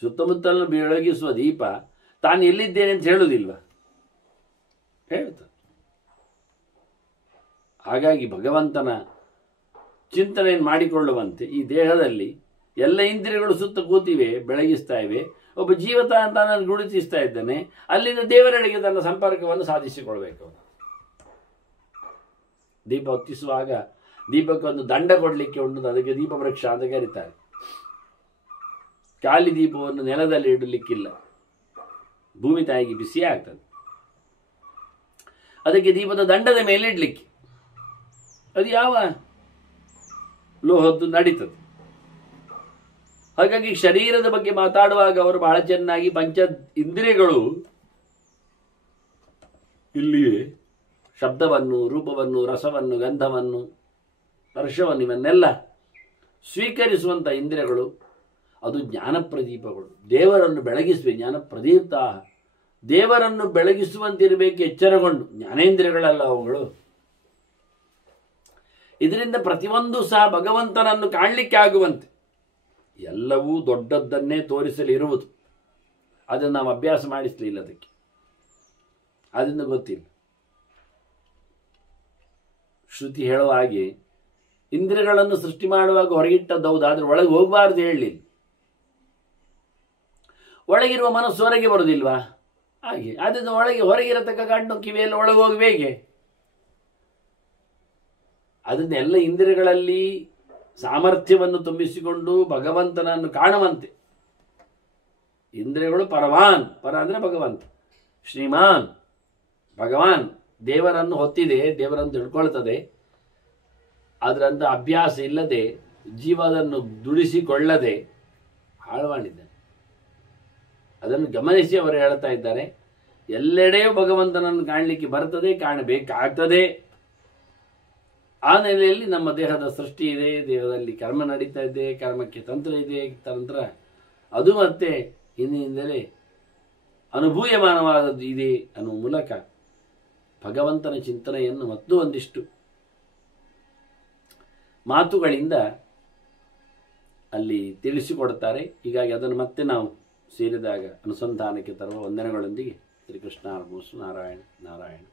ಸುತ್ತಮುತ್ತಲನ್ನು ಬೆಳಗಿಸುವ ದೀಪ ತಾನು ಎಲ್ಲಿದ್ದೇನೆ ಅಂತ ಹೇಳುವುದಿಲ್ವ, ಹೇಳ್ತದೆ. ಹಾಗಾಗಿ ಭಗವಂತನ ಚಿಂತನೆಯನ್ನು ಮಾಡಿಕೊಳ್ಳುವಂತೆ ಈ ದೇಹದಲ್ಲಿ ಎಲ್ಲ ಇಂದ್ರಿಯಗಳು ಸುತ್ತ ಕೂತಿವೆ, ಬೆಳಗಿಸ್ತಾ ಇವೆ. ಒಬ್ಬ ಜೀವ ತಾನನ್ನು ಗುರುತಿಸ್ತಾ ಇದ್ದಾನೆ, ಅಲ್ಲಿಂದ ದೇವರೆಡೆಗೆ ತನ್ನ ಸಂಪರ್ಕವನ್ನು ಸಾಧಿಸಿಕೊಳ್ಬೇಕು. ದೀಪ ಹೊತ್ತಿಸುವಾಗ ದೀಪಕ್ಕೊಂದು ದಂಡ ಕೊಡಲಿಕ್ಕೆ ಉಂಟು, ಅದಕ್ಕೆ ದೀಪವೃಕ್ಷ ಅಂತ ಕರೀತಾರೆ. ಖಾಲಿ ದೀಪವನ್ನು ನೆಲದಲ್ಲಿ ಇಡಲಿಕ್ಕಿಲ್ಲ, ಭೂಮಿ ತಾಯಿಗೆ ಬಿಸಿ ಆಗ್ತದೆ. ಅದಕ್ಕೆ ದೀಪದ ದಂಡದ ಮೇಲೆ ಇಡ್ಲಿಕ್ಕೆ, ಅದು ಯಾವ ಲೋಹದ್ದು ನಡೀತದೆ. ಹಾಗಾಗಿ ಶರೀರದ ಬಗ್ಗೆ ಮಾತಾಡುವಾಗ ಅವರು ಬಹಳ ಚೆನ್ನಾಗಿ ಪಂಚ ಇಂದ್ರಿಯಗಳು ಇಲ್ಲಿಯೇ ಶಬ್ದವನ್ನು, ರೂಪವನ್ನು, ರಸವನ್ನು, ಗಂಧವನ್ನು, ಸ್ಪರ್ಶವನ್ನು ಇವನ್ನೆಲ್ಲ ಸ್ವೀಕರಿಸುವಂಥ ಇಂದ್ರಿಯಗಳು, ಅದು ಜ್ಞಾನ ಪ್ರದೀಪಗಳು. ದೇವರನ್ನು ಬೆಳಗಿಸುವೆ, ಜ್ಞಾನ ಪ್ರದೀಪ್ತ, ದೇವರನ್ನು ಬೆಳಗಿಸುವಂತಿರಬೇಕು ಎಚ್ಚರಗೊಂಡು. ಜ್ಞಾನೇಂದ್ರಿಯಗಳಲ್ಲ ಅವುಗಳು. ಇದರಿಂದ ಪ್ರತಿಯೊಂದು ಸಹ ಭಗವಂತನನ್ನು ಕಾಣಲಿಕ್ಕೆ ಆಗುವಂತೆ. ಎಲ್ಲವೂ ದೊಡ್ಡದ್ದನ್ನೇ ತೋರಿಸಲಿರುವುದು, ಅದನ್ನು ನಾವು ಅಭ್ಯಾಸ ಮಾಡಿಸಲಿಲ್ಲ, ಅದಕ್ಕೆ ಅದರಿಂದ ಗೊತ್ತಿಲ್ಲ. ಶ್ರುತಿ ಹೇಳುವ ಹಾಗೆ ಇಂದ್ರಿಯಗಳನ್ನು ಸೃಷ್ಟಿ ಮಾಡುವಾಗ ಹೊರಗಿಟ್ಟದ್ದೌದು, ಆದರೆ ಒಳಗೆ ಹೋಗಬಾರ್ದು ಹೇಳಲಿಲ್ಲ. ಒಳಗಿರುವ ಮನಸ್ಸು ಹೊರಗೆ ಬರುವುದಿಲ್ವಾ, ಹಾಗೆ ಅದನ್ನು ಹೊರಗಿರತಕ್ಕ ಕಣ್ಣು ಕಿವಿಯಲ್ಲಿ ಒಳಗೆ ಹೋಗಿ ಹೇಗೆ, ಅದನ್ನೆಲ್ಲ ಇಂದ್ರಿಯಗಳಲ್ಲಿ ಸಾಮರ್ಥ್ಯವನ್ನು ತುಂಬಿಸಿಕೊಂಡು ಭಗವಂತನನ್ನು ಕಾಣುವಂತೆ. ಇಂದ್ರಿಯಗಳು ಪರವಾನ್, ಪರ ಅಂದರೆ ಭಗವಂತ, ಶ್ರೀಮಾನ್ ಭಗವಾನ್ ದೇವರನ್ನು ಹೊತ್ತಿದೆ, ದೇವರನ್ನು ತಿಳ್ಕೊಳ್ತದೆ. ಅದರಂತ ಅಭ್ಯಾಸ ಇಲ್ಲದೆ ಜೀವ ಅದನ್ನು ದುಡಿಸಿಕೊಳ್ಳದೆ ಹಾಳು ಮಾಡಿದ್ದಾನೆ. ಅದನ್ನು ಗಮನಿಸಿ ಅವರು ಹೇಳ್ತಾ ಇದ್ದಾರೆ, ಎಲ್ಲೆಡೆಯೂ ಭಗವಂತನನ್ನು ಕಾಣಲಿಕ್ಕೆ ಬರ್ತದೆ, ಕಾಣಬೇಕಾಗ್ತದೆ. ಆ ನೆಲೆಯಲ್ಲಿ ನಮ್ಮ ದೇಹದ ಸೃಷ್ಟಿ ಇದೆ, ದೇಹದಲ್ಲಿ ಕರ್ಮ ನಡೀತಾ ಇದೆ, ಕರ್ಮಕ್ಕೆ ತಂತ್ರ ಇದೆ, ತಂತ್ರ ಅದು ಮತ್ತೆ ಹಿಂದಿನಿಂದಲೇ ಅನುಭೂಯಮಾನವಾದದ್ದು ಇದೆ ಅನ್ನುವ ಮೂಲಕ ಭಗವಂತನ ಚಿಂತನೆಯನ್ನು ಮತ್ತು ಒಂದಿಷ್ಟು ಮಾತುಗಳಿಂದ ಅಲ್ಲಿ ತಿಳಿಸಿಕೊಡ್ತಾರೆ. ಹೀಗಾಗಿ ಅದನ್ನು ಮತ್ತೆ ನಾವು ಸೇರಿದಾಗ ಅನುಸಂಧಾನಕ್ಕೆ ತರುವ ವಂದನೆಗಳೊಂದಿಗೆ ಶ್ರೀಕೃಷ್ಣ ಅರ್ಪಣಮಸ್ತು. ನಾರಾಯಣ ನಾರಾಯಣ.